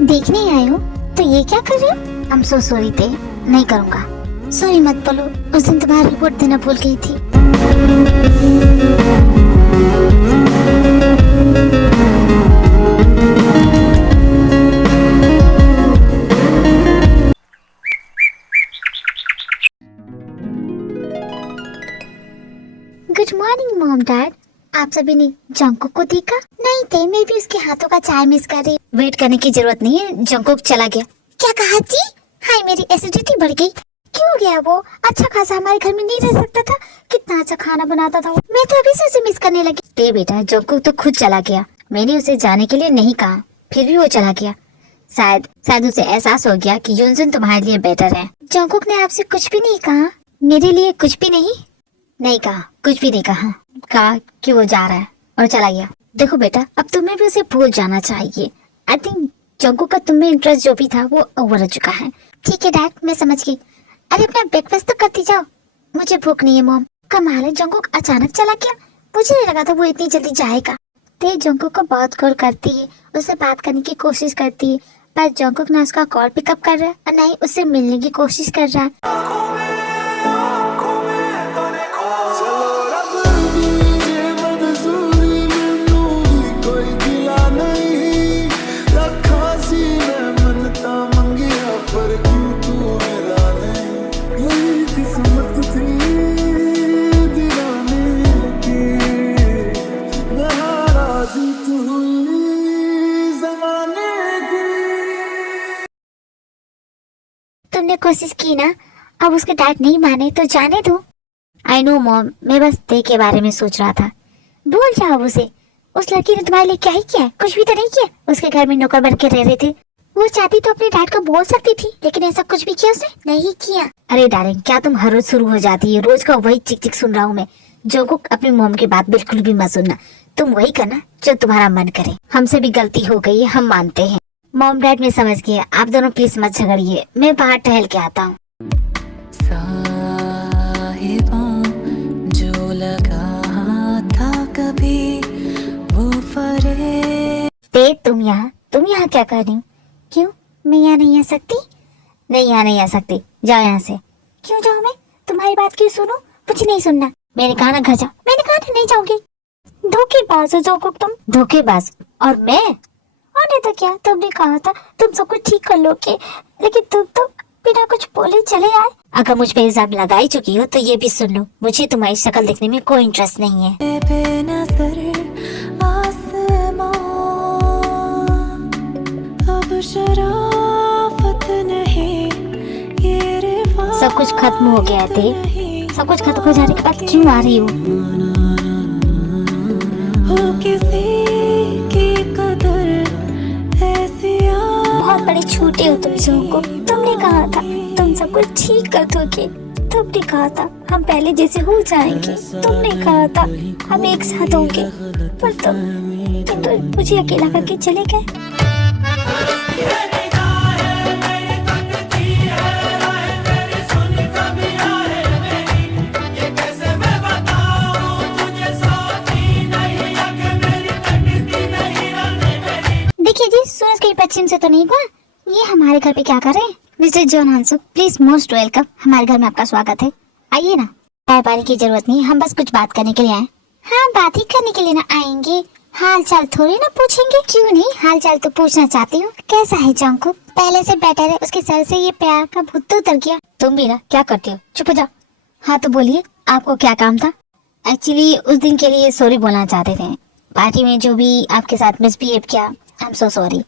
देखने आए हो तो ये क्या कर रहे हो? I'm so sorry ते, नहीं करूँगा। सॉरी मत बोलो, उस दिन तुम्हारी रिपोर्ट देना भूल गई थी। Good morning mom dad. आप सभी ने जंगकुक को देखा? नहीं थे, मैं भी उसके हाथों का चाय मिस कर रही। वेट करने की जरूरत नहीं है, जंगकुक चला गया। क्या कहा जी? हाय, मेरी एसिडिटी बढ़ गई। क्यों गया वो? अच्छा खासा हमारे घर में नहीं रह सकता था, कितना अच्छा खाना बनाता था वो। मैं तो अभी से उसे मिस करने लगी। ते बेटा, जंगकुक तो खुद चला गया, मैंने उसे जाने के लिए नहीं कहा, फिर भी वो चला गया। शायद उसे एहसास हो गया कि युनजुन तुम्हारे लिए बेटर है। जंगकुक ने आपसे कुछ भी नहीं कहा? मेरे लिए कुछ भी नहीं कहा, कुछ भी नहीं कहा कि वो जा रहा है और चला गया। देखो बेटा, अब तुम्हें भी उसे भूल जाना चाहिए। आई थिंक जंगकुक का तुम्हें इंटरेस्ट जो भी था वो ओवर हो चुका है। ठीक है डैड, मैं समझ गई। अरे अपना ब्रेकफास्ट तो करती जाओ, मुझे भूख नहीं है मॉम। कमाल है, जंगकुक अचानक चला गया, मुझे नहीं लगा था वो इतनी जल्दी जाएगा। ते जंगकुक को बहुत कॉल करती है, उससे बात करने की कोशिश करती है, पर जंगकुक ना उसका कॉल पिकअप कर रहा है और ना ही उससे मिलने की कोशिश कर रहा है। तुमने कोशिश की ना, अब उसके डैड नहीं माने तो जाने दो। आई नो मॉम, मैं बस ते के बारे में सोच रहा था। भूल जाओ उसे। उस लड़की ने तुम्हारे लिए क्या ही किया? कुछ भी तो नहीं किया। उसके घर में नौकर बन के रह रहे थे। वो चाहती तो अपने डैड को बोल सकती थी, लेकिन ऐसा कुछ भी किया उसने? नहीं किया। अरे डार्लिंग, क्या तुम हर रोज शुरू हो जाती है? रोज का वही चिक चिक सुन रहा हूँ मैं। जंगकुक, अपनी मॉम की बात बिल्कुल भी मत सुनना। तुम वही करना जो तुम्हारा मन करे। हमसे भी गलती हो गई है, हम मानते हैं। मॉम डैड में समझ गए, आप दोनों प्लीज मत झगड़िए, मैं बाहर टहल के आता हूँ। साहिबा जो लगा था कभी वो फरे। ते तुम यहाँ क्या कर रही हो? क्यों, मैं यहाँ नहीं आ सकती? नहीं, यहाँ नहीं आ सकती, जाओ यहाँ से। क्यों जाऊँ मैं? तुम्हारी बात क्यों सुनूं? कुछ नहीं सुनना। मैंने कहा ना घर जाओ। मैंने कहा ना नहीं जाऊंगी। धोखेबाज हो जंगकुक तुम। धोखेबाज? और मैं? और नहीं तो क्या, तुमने कहा था तुम सब कुछ ठीक कर लोगे, लेकिन तुम तो बिना कुछ बोले चले आए। अगर मुझ पे इल्जाम लगा ही चुकी हो तो ये भी सुन लो, मुझे तुम्हारी शक्ल देखने में कोई इंटरेस्ट नहीं है। सब कुछ खत्म हो गया थे। सब कुछ खत्म हो जाने के बाद क्यों आ रही हो? बहुत बड़े छूटे हो तुम जंगकुक। तुमने कहा था तुम सब कुछ ठीक कर दोगे। तुमने कहा था हम पहले जैसे हो जाएंगे। तुमने कहा था हम एक साथ होंगे, पर तुम तो मुझे अकेला करके चले गए। से तो नहीं हुआ? ये हमारे घर पे क्या कर रहे हैं? Mister John Hansuk, please most welcome, हमारे घर में आपका स्वागत है। आइए ना। चाय पानी की जरूरत नहीं, हम बस कुछ बात करने के लिए आए। हाँ, बात ही करने के लिए ना आएंगे, हाल चाल थोड़ी ना पूछेंगे। क्यों नहीं, हाल चाल तो पूछना चाहती हूँ। कैसा है जंकुक? पहले से बेटर है, उसके सर से ये प्यार का भूत तो उतर गया। तुम भी ना, क्या करती हो? चुप हो जाओ। हाँ तो बोलिए, आपको क्या काम था? एक्चुअली उस दिन के लिए सॉरी बोलना चाहते थे। पार्टी में जो भी आपके साथ मिसबिहेव किया, आई एम सो सॉरी।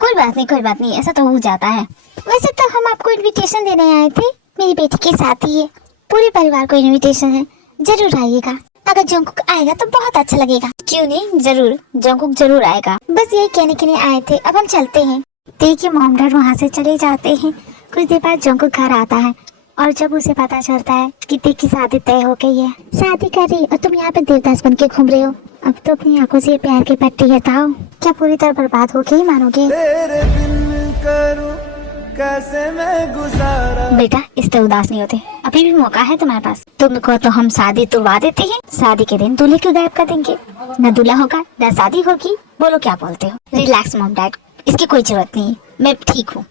कोई बात नहीं, कोई बात नहीं, ऐसा तो हो जाता है। वैसे तो हम आपको इनविटेशन देने आए थे, मेरी बेटी के साथ ही है, पूरे परिवार को इनविटेशन है, जरूर आइएगा। अगर जंकुक आएगा तो बहुत अच्छा लगेगा। क्यों नहीं, जरूर, जंकुक जरूर आएगा। बस यही कहने के लिए आए थे, अब हम चलते हैं। देखिए मॉम डैड वहाँ से चले जाते हैं। कुछ देर बाद जंकुक घर आता है और जब उसे पता चलता है कि ती की शादी तय हो गई है, शादी कर रही और तुम यहाँ पे देवदास बन के घूम रहे हो, अब तो अपनी आंखों से प्यार की पट्टी हटाओ। क्या पूरी तरह बर्बाद हो गई मानोगे? तेरे बिन करूं कैसे मैं गुजारा। बेटा इस तरह उदास नहीं होते, अभी भी मौका है तुम्हारे पास। तुमको तो हम शादी तुड़वा देते हैं, शादी के दिन दूल्हे को गायब कर देंगे, न दूल्हा होगा न शादी होगी। बोलो क्या बोलते हो? रिलैक्स मॉम डैड, इसकी कोई जरूरत नहीं, मैं ठीक हूँ।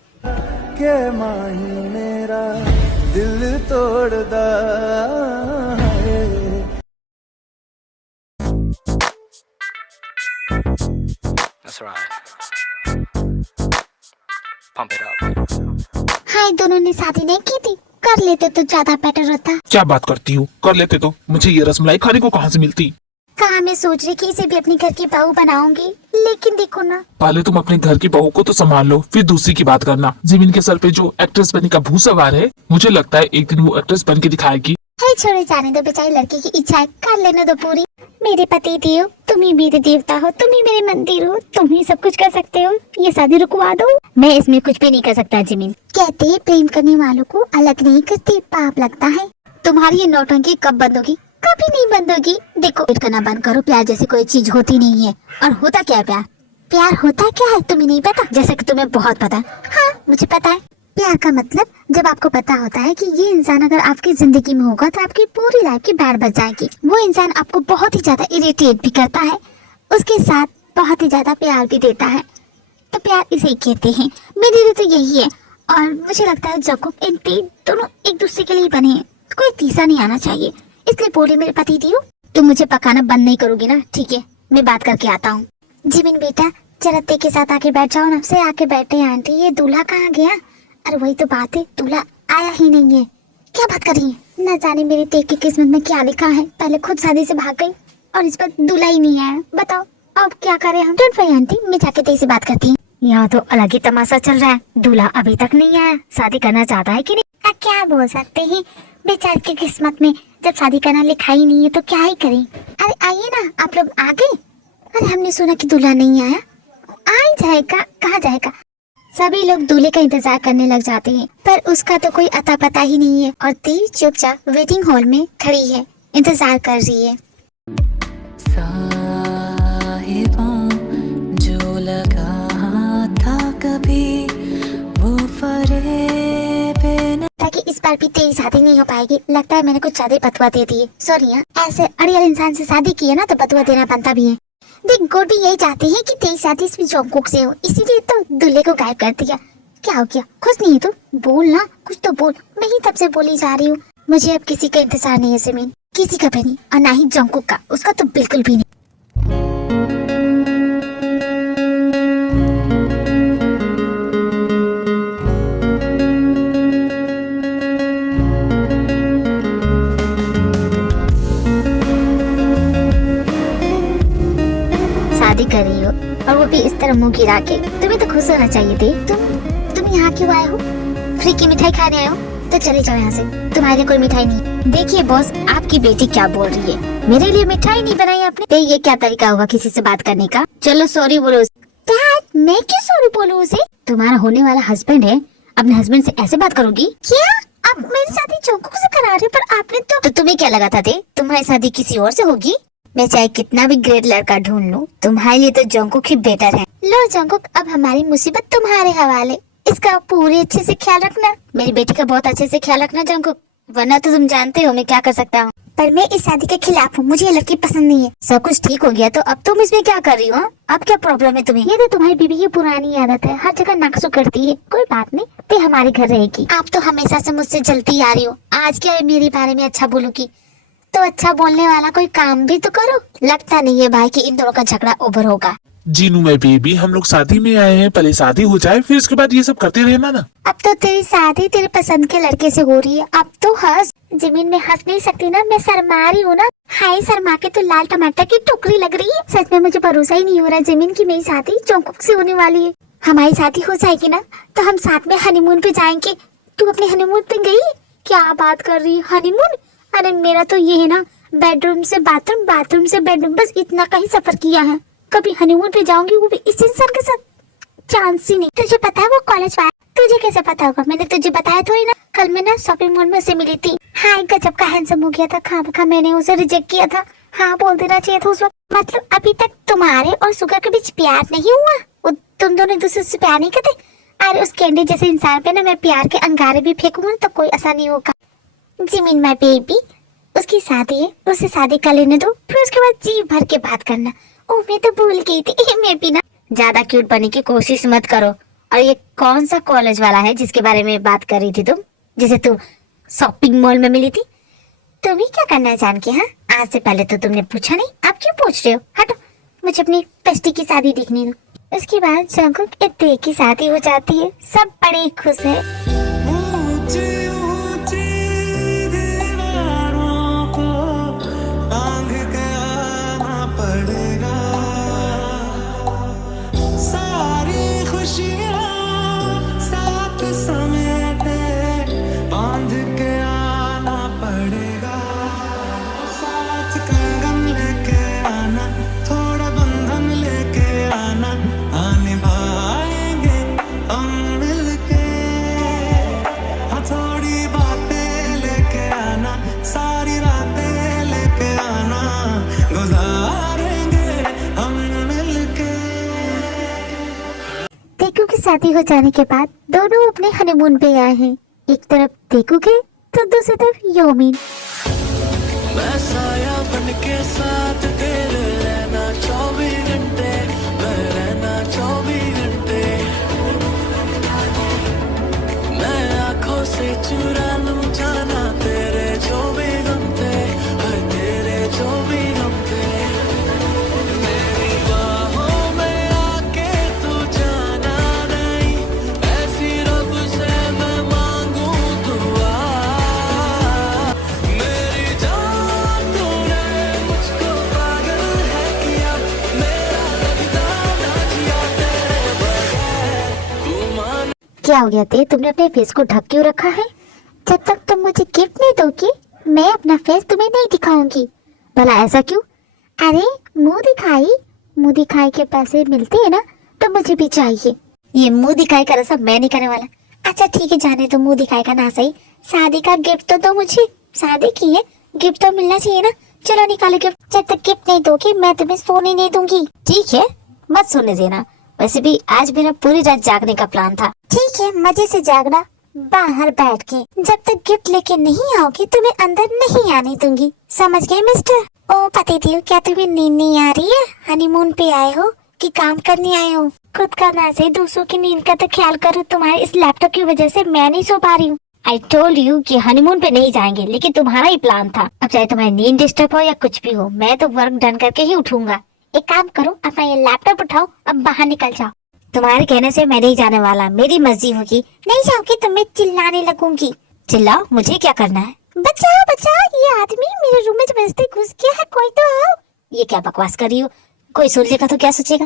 के माही मेरा दिल तोड़दा है। That's right. Pump it up. हाँ, दोनों ने शादी नहीं की थी, कर लेते तो ज्यादा बेटर होता। क्या बात करती हूँ, कर लेते तो। मुझे ये रसमलाई खाने को कहाँ से मिलती? कहा मैं सोच रही कि इसे भी अपने घर की बहू बनाऊंगी, लेकिन देखो ना। पहले तुम अपने घर की बहू को तो संभाल लो, फिर दूसरी की बात करना। जिमिन के सर पे जो एक्ट्रेस बनने का भूत सवार है, मुझे लगता है एक दिन वो एक्ट्रेस बन के दिखाएगी। है छोड़े जाने दो, बेचारी लड़की की इच्छा है, कर लेने दो पूरी। मेरे पति देव, तुम ही मेरे देवता हो, तुम ही मेरे मंदिर हो, तुम ही सब कुछ कर सकते हो। ये शादी रुकवा दो। मैं इसमें कुछ भी नहीं कर सकता जिमिन। कहते हैं प्रेम करने वालों को अलग नहीं करते, पाप लगता है। तुम्हारी ये नौटंकी कब बंद होगी? कभी नहीं बंद होगी। देखो वेट करना बंद करो, प्यार जैसी कोई चीज होती नहीं है। और होता क्या है प्यार? प्यार होता क्या है तुम्हें नहीं पता? जैसे कि तुम्हें बहुत पता है। हाँ मुझे पता है। प्यार का मतलब जब आपको पता होता है कि ये इंसान अगर आपकी जिंदगी में होगा तो आपकी पूरी लाइफ की बैंड बज जाएगी। वो इंसान आपको बहुत ही ज्यादा इरिटेट भी करता है, उसके साथ बहुत ही ज्यादा प्यार भी देता है, तो प्यार इसे कहते हैं। मेरे लिए तो यही है, और मुझे लगता है जंकुक इन दोनों एक दूसरे के लिए बने हैं, कोई तीसरा नहीं आना चाहिए। इसलिए बोले मेरे पति देव, तुम मुझे पकाना बंद नहीं करोगी ना? ठीक है, मैं बात करके आता हूँ। जिमिन बेटा जरा ते के साथ आके बैठ जाओ ना। से आके बैठे आंटी, ये दूल्हा कहाँ गया? अरे वही तो बात है, दूल्हा आया ही नहीं है। क्या बात कर रही है? न जाने मेरी ते की किस्मत में क्या लिखा है, पहले खुद शादी से भाग गई और इस पर दूल्हा ही नहीं आया। बताओ अब क्या करें हम? डोंट वरी आंटी, मैं जाके ते से बात करती हूँ। यहाँ तो अलग ही तमाशा चल रहा है, दूल्हा अभी तक नहीं आया। शादी करना चाहता है कि नहीं? क्या बोल सकते हैं, बेचारे की किस्मत में जब शादी करना लिखा ही नहीं है तो क्या ही करें। अरे आइए ना, आप लोग आ गए? अरे हमने सुना कि दूल्हा नहीं आया। आ ही जाएगा, कहाँ जाएगा? सभी लोग दूल्हे का इंतजार करने लग जाते हैं, पर उसका तो कोई अता पता ही नहीं है और ती चुपचाप वेटिंग हॉल में खड़ी है, इंतजार कर रही है। साहिबा जो लगा था कभी वो फरेब ताकि इस बार भी तेरी शादी नहीं हो पाएगी। लगता है मैंने कुछ ज्यादा बतुआ दे दी है। सॉरी, ऐसे अड़ियल इंसान से शादी की है ना तो बतुआ देना बनता भी है। देख गोडी यही चाहती है कि तेरी शादी इस जंकुक से हो, इसीलिए तो दूल्हे को गायब कर दिया। क्या हो गया, खुश नहीं है तू? बोल ना, कुछ तो बोल। मैं ही तब से बोली जा रही हूँ। मुझे अब किसी का इंतजार नहीं है सिमिन, किसी का भी नहीं, और ना ही जंकुक का, उसका तो बिल्कुल भी नहीं। शादी कर रही हो और वो भी इस तरह मुंह गिरा के, तुम्हें तो खुश होना चाहिए थी। तुम यहाँ क्यों आए हो? फ्री की मिठाई खाने आए हो? तो चले जाओ यहाँ से, तुम्हारे लिए कोई मिठाई नहीं। देखिए बॉस, आपकी बेटी क्या बोल रही है, मेरे लिए मिठाई नहीं बनाई आपने? तो ये क्या तरीका होगा किसी से बात करने का? चलो सॉरी बोलो। डैड मैं क्यों सॉरी बोलूं उसे? तुम्हारा होने वाला हस्बैंड है, अपने हस्बैंड से ऐसे बात करोगी? क्या आप मेरी शादी जंकुक से करा रहे, पर आपने तो तुम्हें क्या लगा था तुम्हारी शादी किसी और से होगी? मैं चाहे कितना भी ग्रेट लड़का ढूंढ लूं, तुम्हारे लिए तो जंकुक ही बेटर है। लो जंकुक, अब हमारी मुसीबत तुम्हारे हवाले, इसका पूरे अच्छे से ख्याल रखना। मेरी बेटी का बहुत अच्छे से ख्याल रखना जंकुक, वरना तो तुम जानते हो मैं क्या कर सकता हूँ। पर मैं इस शादी के खिलाफ हूँ, मुझे ये लड़की पसंद नहीं है। सब कुछ ठीक हो गया तो अब तुम इसमें क्या कर रही हो? अब क्या प्रॉब्लम है तुम्हें? ये तो तुम्हारी बीबी की पुरानी आदत है, हर जगह नाकसू करती है। कोई बात नहीं, ते हमारे घर रहेगी। आप तो हमेशा से मुझसे जलती आ रही हो, आज क्या है मेरे बारे में अच्छा बोलोगी? तो अच्छा बोलने वाला कोई काम भी तो करो। लगता नहीं है भाई कि इन दोनों का झगड़ा ओवर होगा। जीनू मैं बेबी, हम लोग शादी में आए हैं, पहले शादी हो जाए फिर उसके बाद ये सब करते रहना ना। अब तो तेरी शादी तेरे पसंद के लड़के से हो रही है, अब तो हंस। जमीन में हंस नहीं सकती ना, मैं शर्मा रही हूँ ना। हाय शर्मा के तो लाल टमाटर की टोकरी लग रही है। सच में मुझे भरोसा ही नहीं हो रहा, जमीन की मेरी शादी जोंगकुक से होने वाली है। हमारी शादी हो जाएगी ना तो हम साथ में हनीमून पे जाएंगे। तू अपने हनीमून पे गई? क्या बात कर रही है, हनीमून? अरे मेरा तो ये है ना, बेडरूम से बाथरूम, बाथरूम से बेडरूम, बस इतना का ही सफर किया है। कभी हनीमून पे जाऊंगी वो भी इस इंसान के साथ? चांस ही नहीं। तुझे पता है वो कॉलेज वाला? तुझे कैसे पता होगा? मैंने तुझे बताया थोड़ी ना। कल मैं ना शॉपिंग मॉल में उसे मिली थी। हाँ गजब का हैंडसम हो गया था, खामखा मैंने उसे रिजेक्ट किया था। हाँ बोल देना चाहिए था उस वक्त। मतलब अभी तक तुम्हारे और सुगर के बीच प्यार नहीं हुआ? तुम दोनों एक दूसरे से प्यार नहीं करते? अरे उस कैंडी जैसे इंसान पे ना मैं प्यार के अंगारे भी फेंकूंगा तो कोई असर नहीं होगा। जिमिन माय बेबी, उसकी शादी है, उससे शादी कर लेने दो, फिर उसके बाद जी भर के बात करना। ओह मैं तो भूल गई थी, मैं भी ना। ज्यादा क्यूट बनने की कोशिश मत करो। और ये कौन सा कॉलेज वाला है जिसके बारे में बात कर रही थी तुम, जिसे तुम शॉपिंग मॉल में मिली थी? तुम ही क्या करना है जान के? हाँ आज से पहले तो तुमने पूछा नहीं, आप क्यों पूछ रहे हो? हटो, मुझे अपनी बेस्टी की शादी देखनी दो। उसके बाद जंगकुक एक दे की शादी हो जाती है, सब बड़े खुश है। ऊंची ऊंची दीवारों को लांघ के आना पड़ेगा, सारी खुशियाँ साथ समेटे बांध के आना पड़ेगा। साथ कंगन लेके आना, थोड़ा बंधन लेके आना, आने भाएंगे हम मिलके। हाँ थोड़ी बातें लेके आना, सारी रातें लेके आना, गुजारेंगे हम मिलके। देखू की शादी हो जाने के बाद दोनों अपने हनीमून पे आए हैं। एक तरफ देखू के तो दूसरी तरफ योमिन। मैं साया बन के साथ तेरे रहना 24 घंटे, मैं रहना 24 घंटे। मैं आंखों से चुरा लूं जाना तेरे जो भी गम थे, हर तेरे जो भी गम थे। मेरी बाहों में आके तू जाना नहीं, ऐसी रब से मैं मांगू दुआ। मेरी जान तूने मुझको पागल है किया, मेरा लगता ना जिया तेरे बगैर। तू मान क्या हो गया ते, तुमने अपने फेस को ढक क्यों रखा है? जब तक तुम मुझे गिफ्ट नहीं दोगी मैं अपना फेस तुम्हें नहीं दिखाऊंगी। भला ऐसा क्यों? अरे मुंह दिखाई के पैसे मिलते हैं ना तो मुझे भी चाहिए। ये मुंह दिखाई का रसम मैं नहीं करने वाला। अच्छा ठीक है, जाने तो मुंह दिखाई का ना सही, शादी का गिफ्ट तो दो मुझे। शादी की है, गिफ्ट तो मिलना चाहिए ना। चलो निकालो गिफ्ट। जब तक गिफ्ट नहीं दोगे मैं तुम्हें सोने नहीं दूंगी। ठीक है, मत सोने देना। वैसे भी आज मेरा पूरी रात जागने का प्लान था। ठीक है, मजे से जागना बाहर बैठ के। जब तक गिफ्ट लेके नहीं आओगी तुम्हें अंदर नहीं आने दूंगी, समझ गए मिस्टर? ओ पति देव, क्या तुम्हें नींद नहीं आ रही है? हनीमून पे आए हो कि काम करने आए हो? खुद का ना सही दूसरों की नींद का तो ख्याल करो। तुम्हारे इस लैपटॉप की वजह से मैं नहीं सो पा रही हूँ। आई टोल्ड यू कि हनीमून पे नहीं जाएंगे, लेकिन तुम्हारा ही प्लान था। अब चाहे तुम्हारी नींद डिस्टर्ब हो या कुछ भी हो, मैं तो वर्क डन करके ही उठूंगा। एक काम करो, अपना ये लैपटॉप उठाओ, अब बाहर निकल जाओ। तुम्हारे कहने से मैं नहीं जाने वाला, मेरी मर्जी होगी। नहीं जाओगी तो मैं चिल्लाने लगूंगी। चिल्लाओ, मुझे क्या करना है? बचाओ बचाओ, ये आदमी मेरे रूम में जबरदस्ती घुस गया है, कोई तो आओ। ये क्या बकवास कर रही हो? कोई सुन लेगा तो क्या सोचेगा?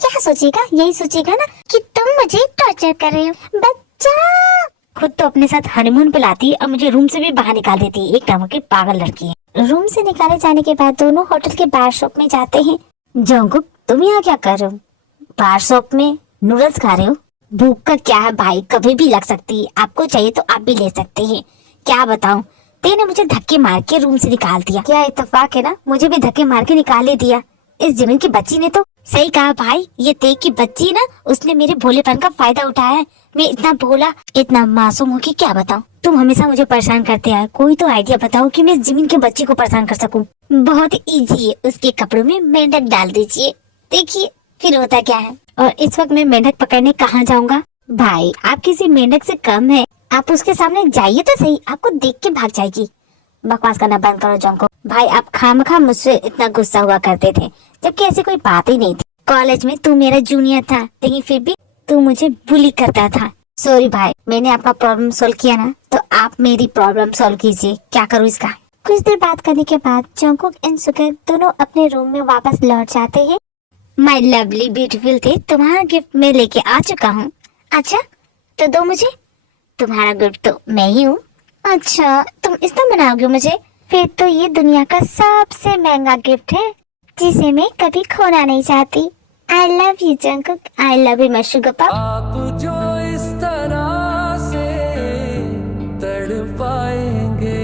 क्या सोचेगा? यही सोचेगा ना कि तुम मुझे टॉर्चर कर रहे हो। बचाओ। खुद तो अपने साथ हनीमून पे लाती और मुझे रूम से भी बाहर निकाल देती। एक नंबर की पागल लड़की है। रूम से निकाले जाने के बाद दोनों होटल के बार शॉप में जाते हैं। जंगकुक, तुम यहाँ क्या कर रहे हो? बार शॉप में नूडल्स खा रहे हो? भूख का क्या है भाई, कभी भी लग सकती है। आपको चाहिए तो आप भी ले सकते हैं। क्या बताऊं, तेने मुझे धक्के मार के रूम से निकाल दिया। क्या इत्तेफाक है ना, मुझे भी धक्के मार के निकाल ही दिया। इस जिमिन की बच्ची ने तो सही कहा भाई। ये तेग की बच्ची ना, उसने मेरे भोलेपन का फायदा उठाया है। मैं इतना भोला, इतना मासूम हूँ कि क्या बताऊँ। तुम हमेशा मुझे परेशान करते आए, कोई तो आइडिया बताओ कि मैं जिमिन की बच्ची को परेशान कर सकूं। बहुत इजी है, उसके कपड़ों में मेंढक डाल दीजिए, देखिए फिर होता क्या है। और इस वक्त मैं मेंढक पकड़ने कहाँ जाऊंगा? भाई आप किसी मेंढक से कम है, आप उसके सामने जाइए तो सही, आपको देख के भाग जाएगी। बकवास करना बंद करो जंको। भाई आप खामखा मुझसे इतना गुस्सा हुआ करते थे, जबकि ऐसी कोई बात ही नहीं थी। कॉलेज में तू मेरा जूनियर था, लेकिन फिर भी तू मुझे बुली करता था। सॉरी भाई, मैंने आपका प्रॉब्लम सॉल्व किया ना, तो आप मेरी प्रॉब्लम सॉल्व कीजिए। क्या करूँ इसका? कुछ देर बात करने के बाद जंकुक एंड सुकर दोनों अपने रूम में वापस लौट जाते हैं। माय लवली ब्यूटीफुल थे, तुम्हारा गिफ्ट मैं लेके आ चुका हूँ। अच्छा तो दो मुझे, तुम्हारा गिफ्ट तो मैं ही हूँ। अच्छा तुम इतना बनाओगे मुझे? फिर तो ये दुनिया का सबसे महंगा गिफ्ट है, जिसे मैं कभी खोना नहीं चाहती। I love you Jungkook, I love you my sugar पप। आप जो इस तरह से तड़पाएंगे,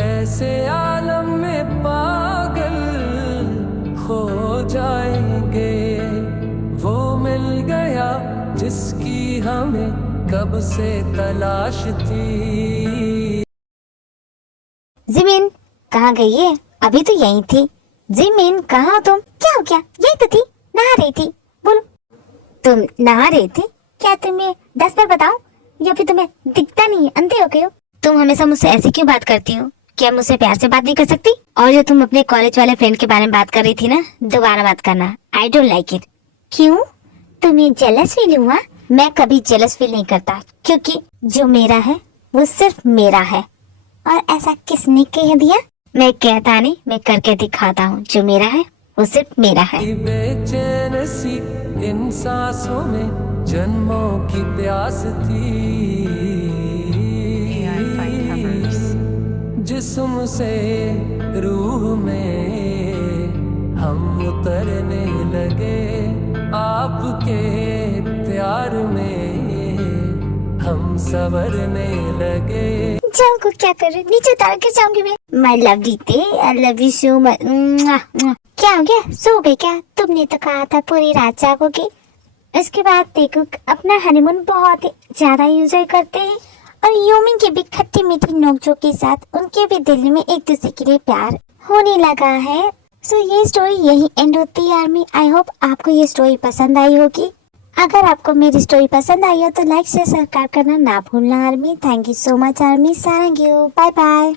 ऐसे आलम में पागल हो जाएंगे। वो मिल गया जिसकी हमें कब से तलाश थी। जिमिन कहाँ गई है? अभी तो यही थी। जिमिन कहाँ हो तुम? क्या हो गया? यही तो थी, नहा रही थी। बोलो, तुम नहा रही थी? क्या तुम्हें 10 बार बताऊं या फिर तुम्हें दिखता नहीं है, अंधे हो गए हो? तुम हमेशा मुझसे ऐसे क्यों बात करती हो? क्या मुझसे प्यार से बात नहीं कर सकती? और जो तुम अपने कॉलेज वाले फ्रेंड के बारे में बात कर रही थी ना, दोबारा बात करना। I don't like it. क्यों? तुम्हें जेलस फील हुआ? मैं कभी जेलस फील नहीं करता, क्योंकि जो मेरा है वो सिर्फ मेरा है। और ऐसा किसने कह दिया? मैं कहता नहीं, मैं करके दिखाता हूँ। जो मेरा है वो सिर्फ मेरा है। बेचैन सी इन सांसों में जन्मों की प्यास थी, जिस्म से रूह में हम उतरने लगे। आपके प्यार में हम संवरने लगे। जंकुक क्या कर रहे? नीचे उतार के जाऊंगी मैं। माय लवली थे, I love you so much. क्या हो गया? सो गए क्या? तुमने तो कहा था पूरी रात जागोगे। इसके बाद देखो अपना हनीमून बहुत ही ज्यादा एंजॉय करते हैं, और यूमिन की भी खट्टी मीठी नोकझोंक के साथ उनके भी दिल में एक दूसरे के लिए प्यार होने लगा है। सो ये स्टोरी यही एंड होती है आर्मी। आई होप आपको ये स्टोरी पसंद आई होगी। अगर आपको मेरी स्टोरी पसंद आई हो तो लाइक शेयर सब्सक्राइब करना ना भूलना army. Thank you so much army. सारंग यू, बाय बाय।